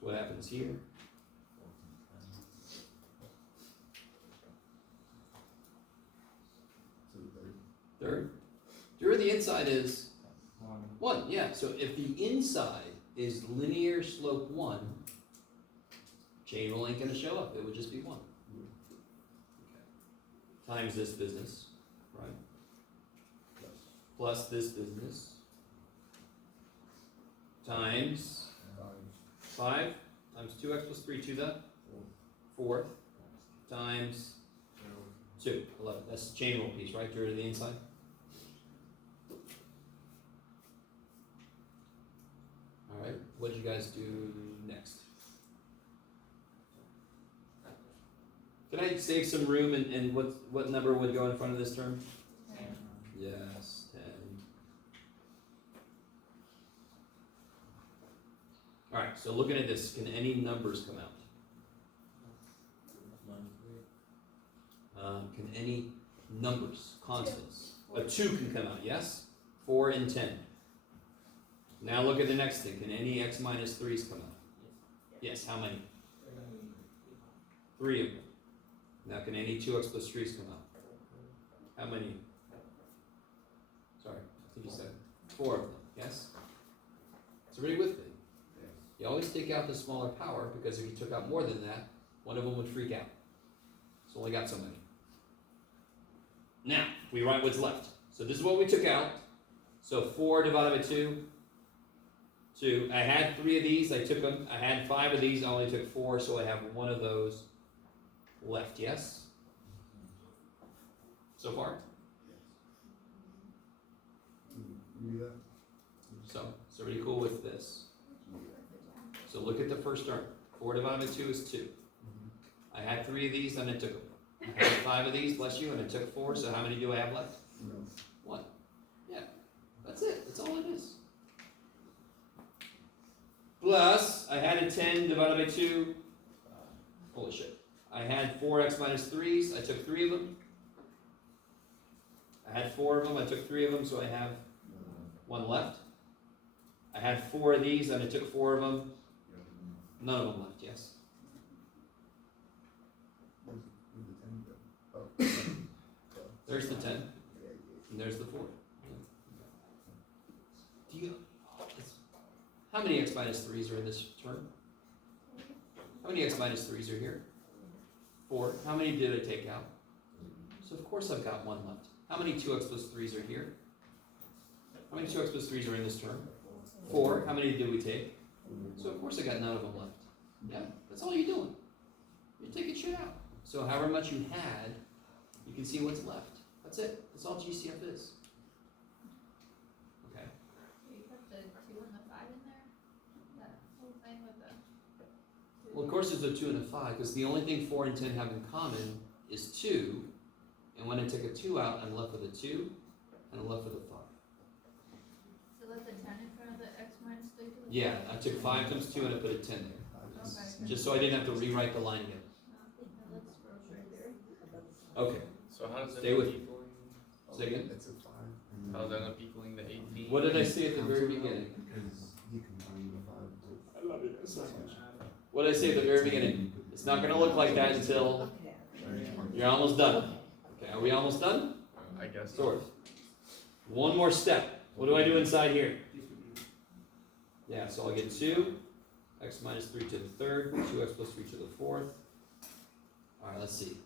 So what happens here? Third. Here the inside is 1, yeah. So if the inside is linear slope 1, chain rule ain't gonna show up. It would just be 1. Okay. Times this business, right? Plus this business. Times 5 times 2x plus 3 to the 4th times 2, 11. That's the chain rule piece, right? Derivative of the inside. what'd you guys do next? Can I save some room and what number would go in front of this term? 10. Yes, 10. Alright, so looking at this, can any numbers come out? Can any numbers, constants? A 2 can come out, yes? 4 and 10. Now look at the next thing. Can any x minus 3's come out? Yes, how many? 3 of them. Now can any 2x plus 3's come out? How many? Sorry, I think you said 4 of them, yes? So ready with me. You always take out the smaller power because if you took out more than that, one of them would freak out. It's only got so many. Now, we write what's left. So this is what we took out. So 4 divided by 2. 2. I had 3 of these, I took them. I had 5 of these, I only took 4, so I have 1 of those left, yes? So far? So everybody cool with this? So look at the first term. 4 divided by 2 is 2. I had 3 of these, and I took them. I had 5 of these, bless you, and I took 4, so how many do I have left? 1. Yeah, that's it. That's all it is. Plus, I had a 10 divided by 2. Holy shit. I had 4x minus 3's. I took 3 of them. I had 4 of them. I took 3 of them, so I have 1 left. I had 4 of these, and I took 4 of them. None of them left, yes? There's the 10, and there's the 4. Do you, how many x minus 3's are in this term? How many x minus 3's are here? 4. How many did I take out? So of course I've got 1 left. How many 2x plus 3's are here? How many 2x plus 3's are in this term? 4. How many did we take? So of course I got none of them left. Yeah, that's all you're doing. You're taking shit out. So however much you had, you can see what's left. That's it. That's all GCF is. Okay. You put the 2 and the 5 in there? That whole thing with the... Well, of course there's a 2 and a 5, because the only thing 4 and 10 have in common is 2. And when I take a 2 out, I'm left with a 2, and I'm left with a 5. So let the 10 in front of the x minus 3 to the Yeah, I took 5 times 2 and I put a 10 there. Okay. Just so I didn't have to rewrite the line again. Let's roll right there. Okay. So how does that Stay end with up me. equaling? Say again? That's a 5. How does that end up equaling the 18? What did I say at the very beginning? Because he combined the 5 with. I love you so much. What did I say at the very beginning? It's not going to look like that until you're almost done. Okay, are we almost done? I guess. Sort of. One more step. What do I do inside here? Yeah, so I'll get 2, x minus 3 to the third, 2x plus 3 to the fourth. All right, let's see.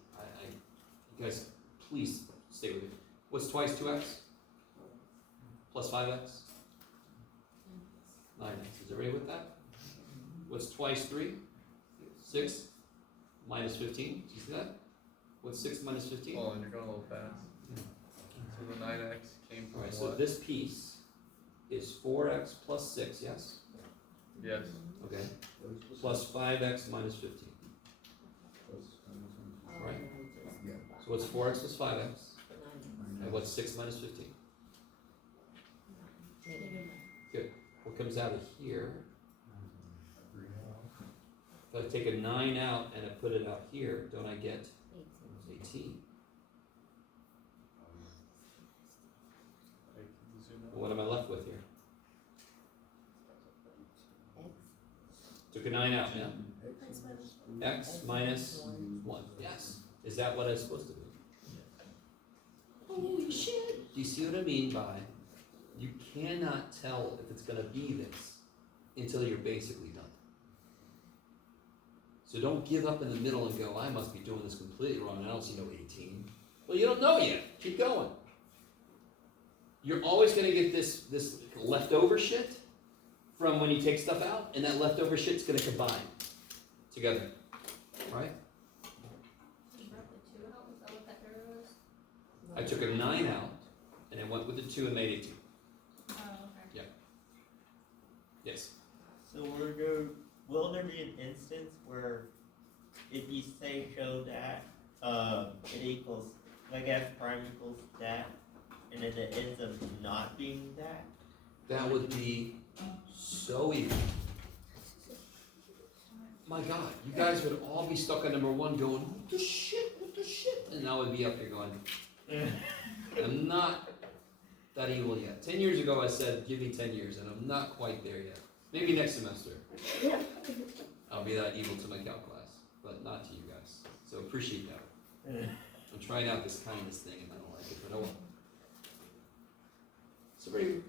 You guys, please stay with me. What's twice 2x? Plus 5x? 9x. Is everybody with that? What's twice 3? 6 minus 15. Do you see that? What's 6 minus 15? Oh, and you're going a little fast. So the 9x came from All right, what? so this piece is 4x plus 6, yes? Yes. Okay. Plus 5x minus 15. Right? Yeah. So what's 4x plus 5x? And what's 6 minus 15? Good. What comes out of here? If I take a 9 out and I put it out here, don't I get 18? What am I left with here? Took a 9 out, yeah? X minus 1. Yes. Is that what I'm supposed to do? Holy shit! Do you see what I mean by you cannot tell if it's going to be this until you're basically done? So don't give up in the middle and go, I must be doing this completely wrong. I don't see no 18. Well, you don't know yet. Keep going. You're always going to get this leftover shit from when you take stuff out, and that leftover shit's going to combine together. Right? You brought the 2 out, was that what that error was? I took a 9 out, and I went with the 2 and made 18. Oh, okay. Yes. So when will there be an instance where if you say show that, it equals, like f prime equals that, and then it ends up not being that? That would be so evil. My God, you guys would all be stuck on number one going, what the shit, and I would be up here going, I'm not that evil yet. 10 years ago I said, give me 10 years, and I'm not quite there yet. Maybe next semester. I'll be that evil to my calc class, but not to you guys. So appreciate that. I'm trying out this kindness thing, and I don't like it, but oh well. Somebody,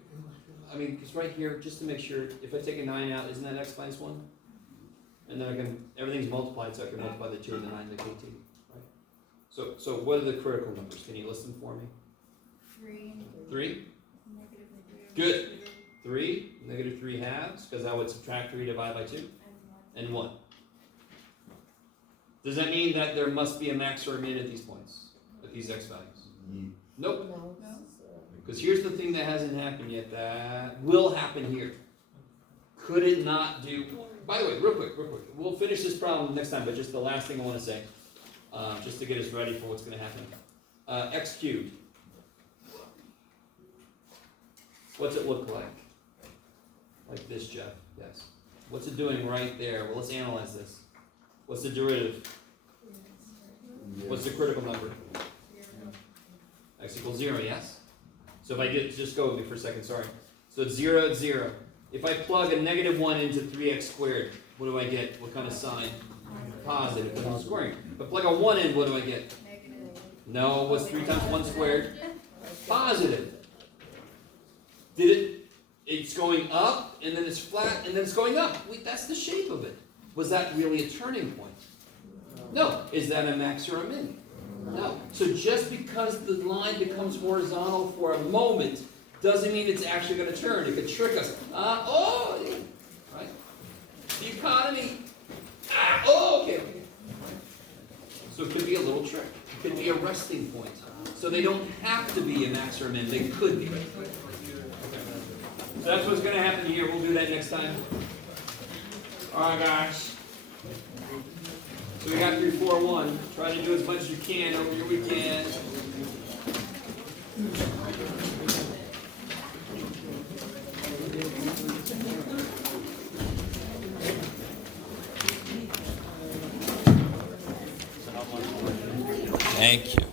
I mean, because right here, just to make sure, if I take a 9 out, isn't that x minus 1? And then I can, everything's multiplied, so I can multiply the 2 and the 9 to 18, right? So what are the critical numbers? Can you list them for me? 3. 3? Negative 3. Good. 3, negative 3 halves, because I would subtract 3 divided by 2, and 1. Does that mean that there must be a max or a min at these points, at these x values? Nope. No. Because here's the thing that hasn't happened yet, that will happen here. Could it not do, by the way, real quick, we'll finish this problem next time, but just the last thing I want to say, just to get us ready for what's going to happen. X cubed. What's it look like? Like this, Jeff, yes. What's it doing right there? Well, let's analyze this. What's the derivative? What's the critical number? X equals 0, yes? So if I just go with me for a second, sorry. So it's 0 at 0. If I plug a negative 1 into 3x squared, what do I get? What kind of sign? Positive, because I'm squaring. If I plug a 1 in, what do I get? Negative. No, what's 3 times 1 squared? Positive. It's going up, and then it's flat, and then it's going up. Wait, that's the shape of it. Was that really a turning point? No. Is that a max or a min? No. So just because the line becomes horizontal for a moment doesn't mean it's actually going to turn. It could trick us. Right? The economy. Okay. So it could be a little trick. It could be a resting point. So they don't have to be a max or a min. They could be. So that's what's going to happen here. We'll do that next time. All right, guys. So we got 3, 4, 1. Try to do as much as you can over your weekend. Thank you.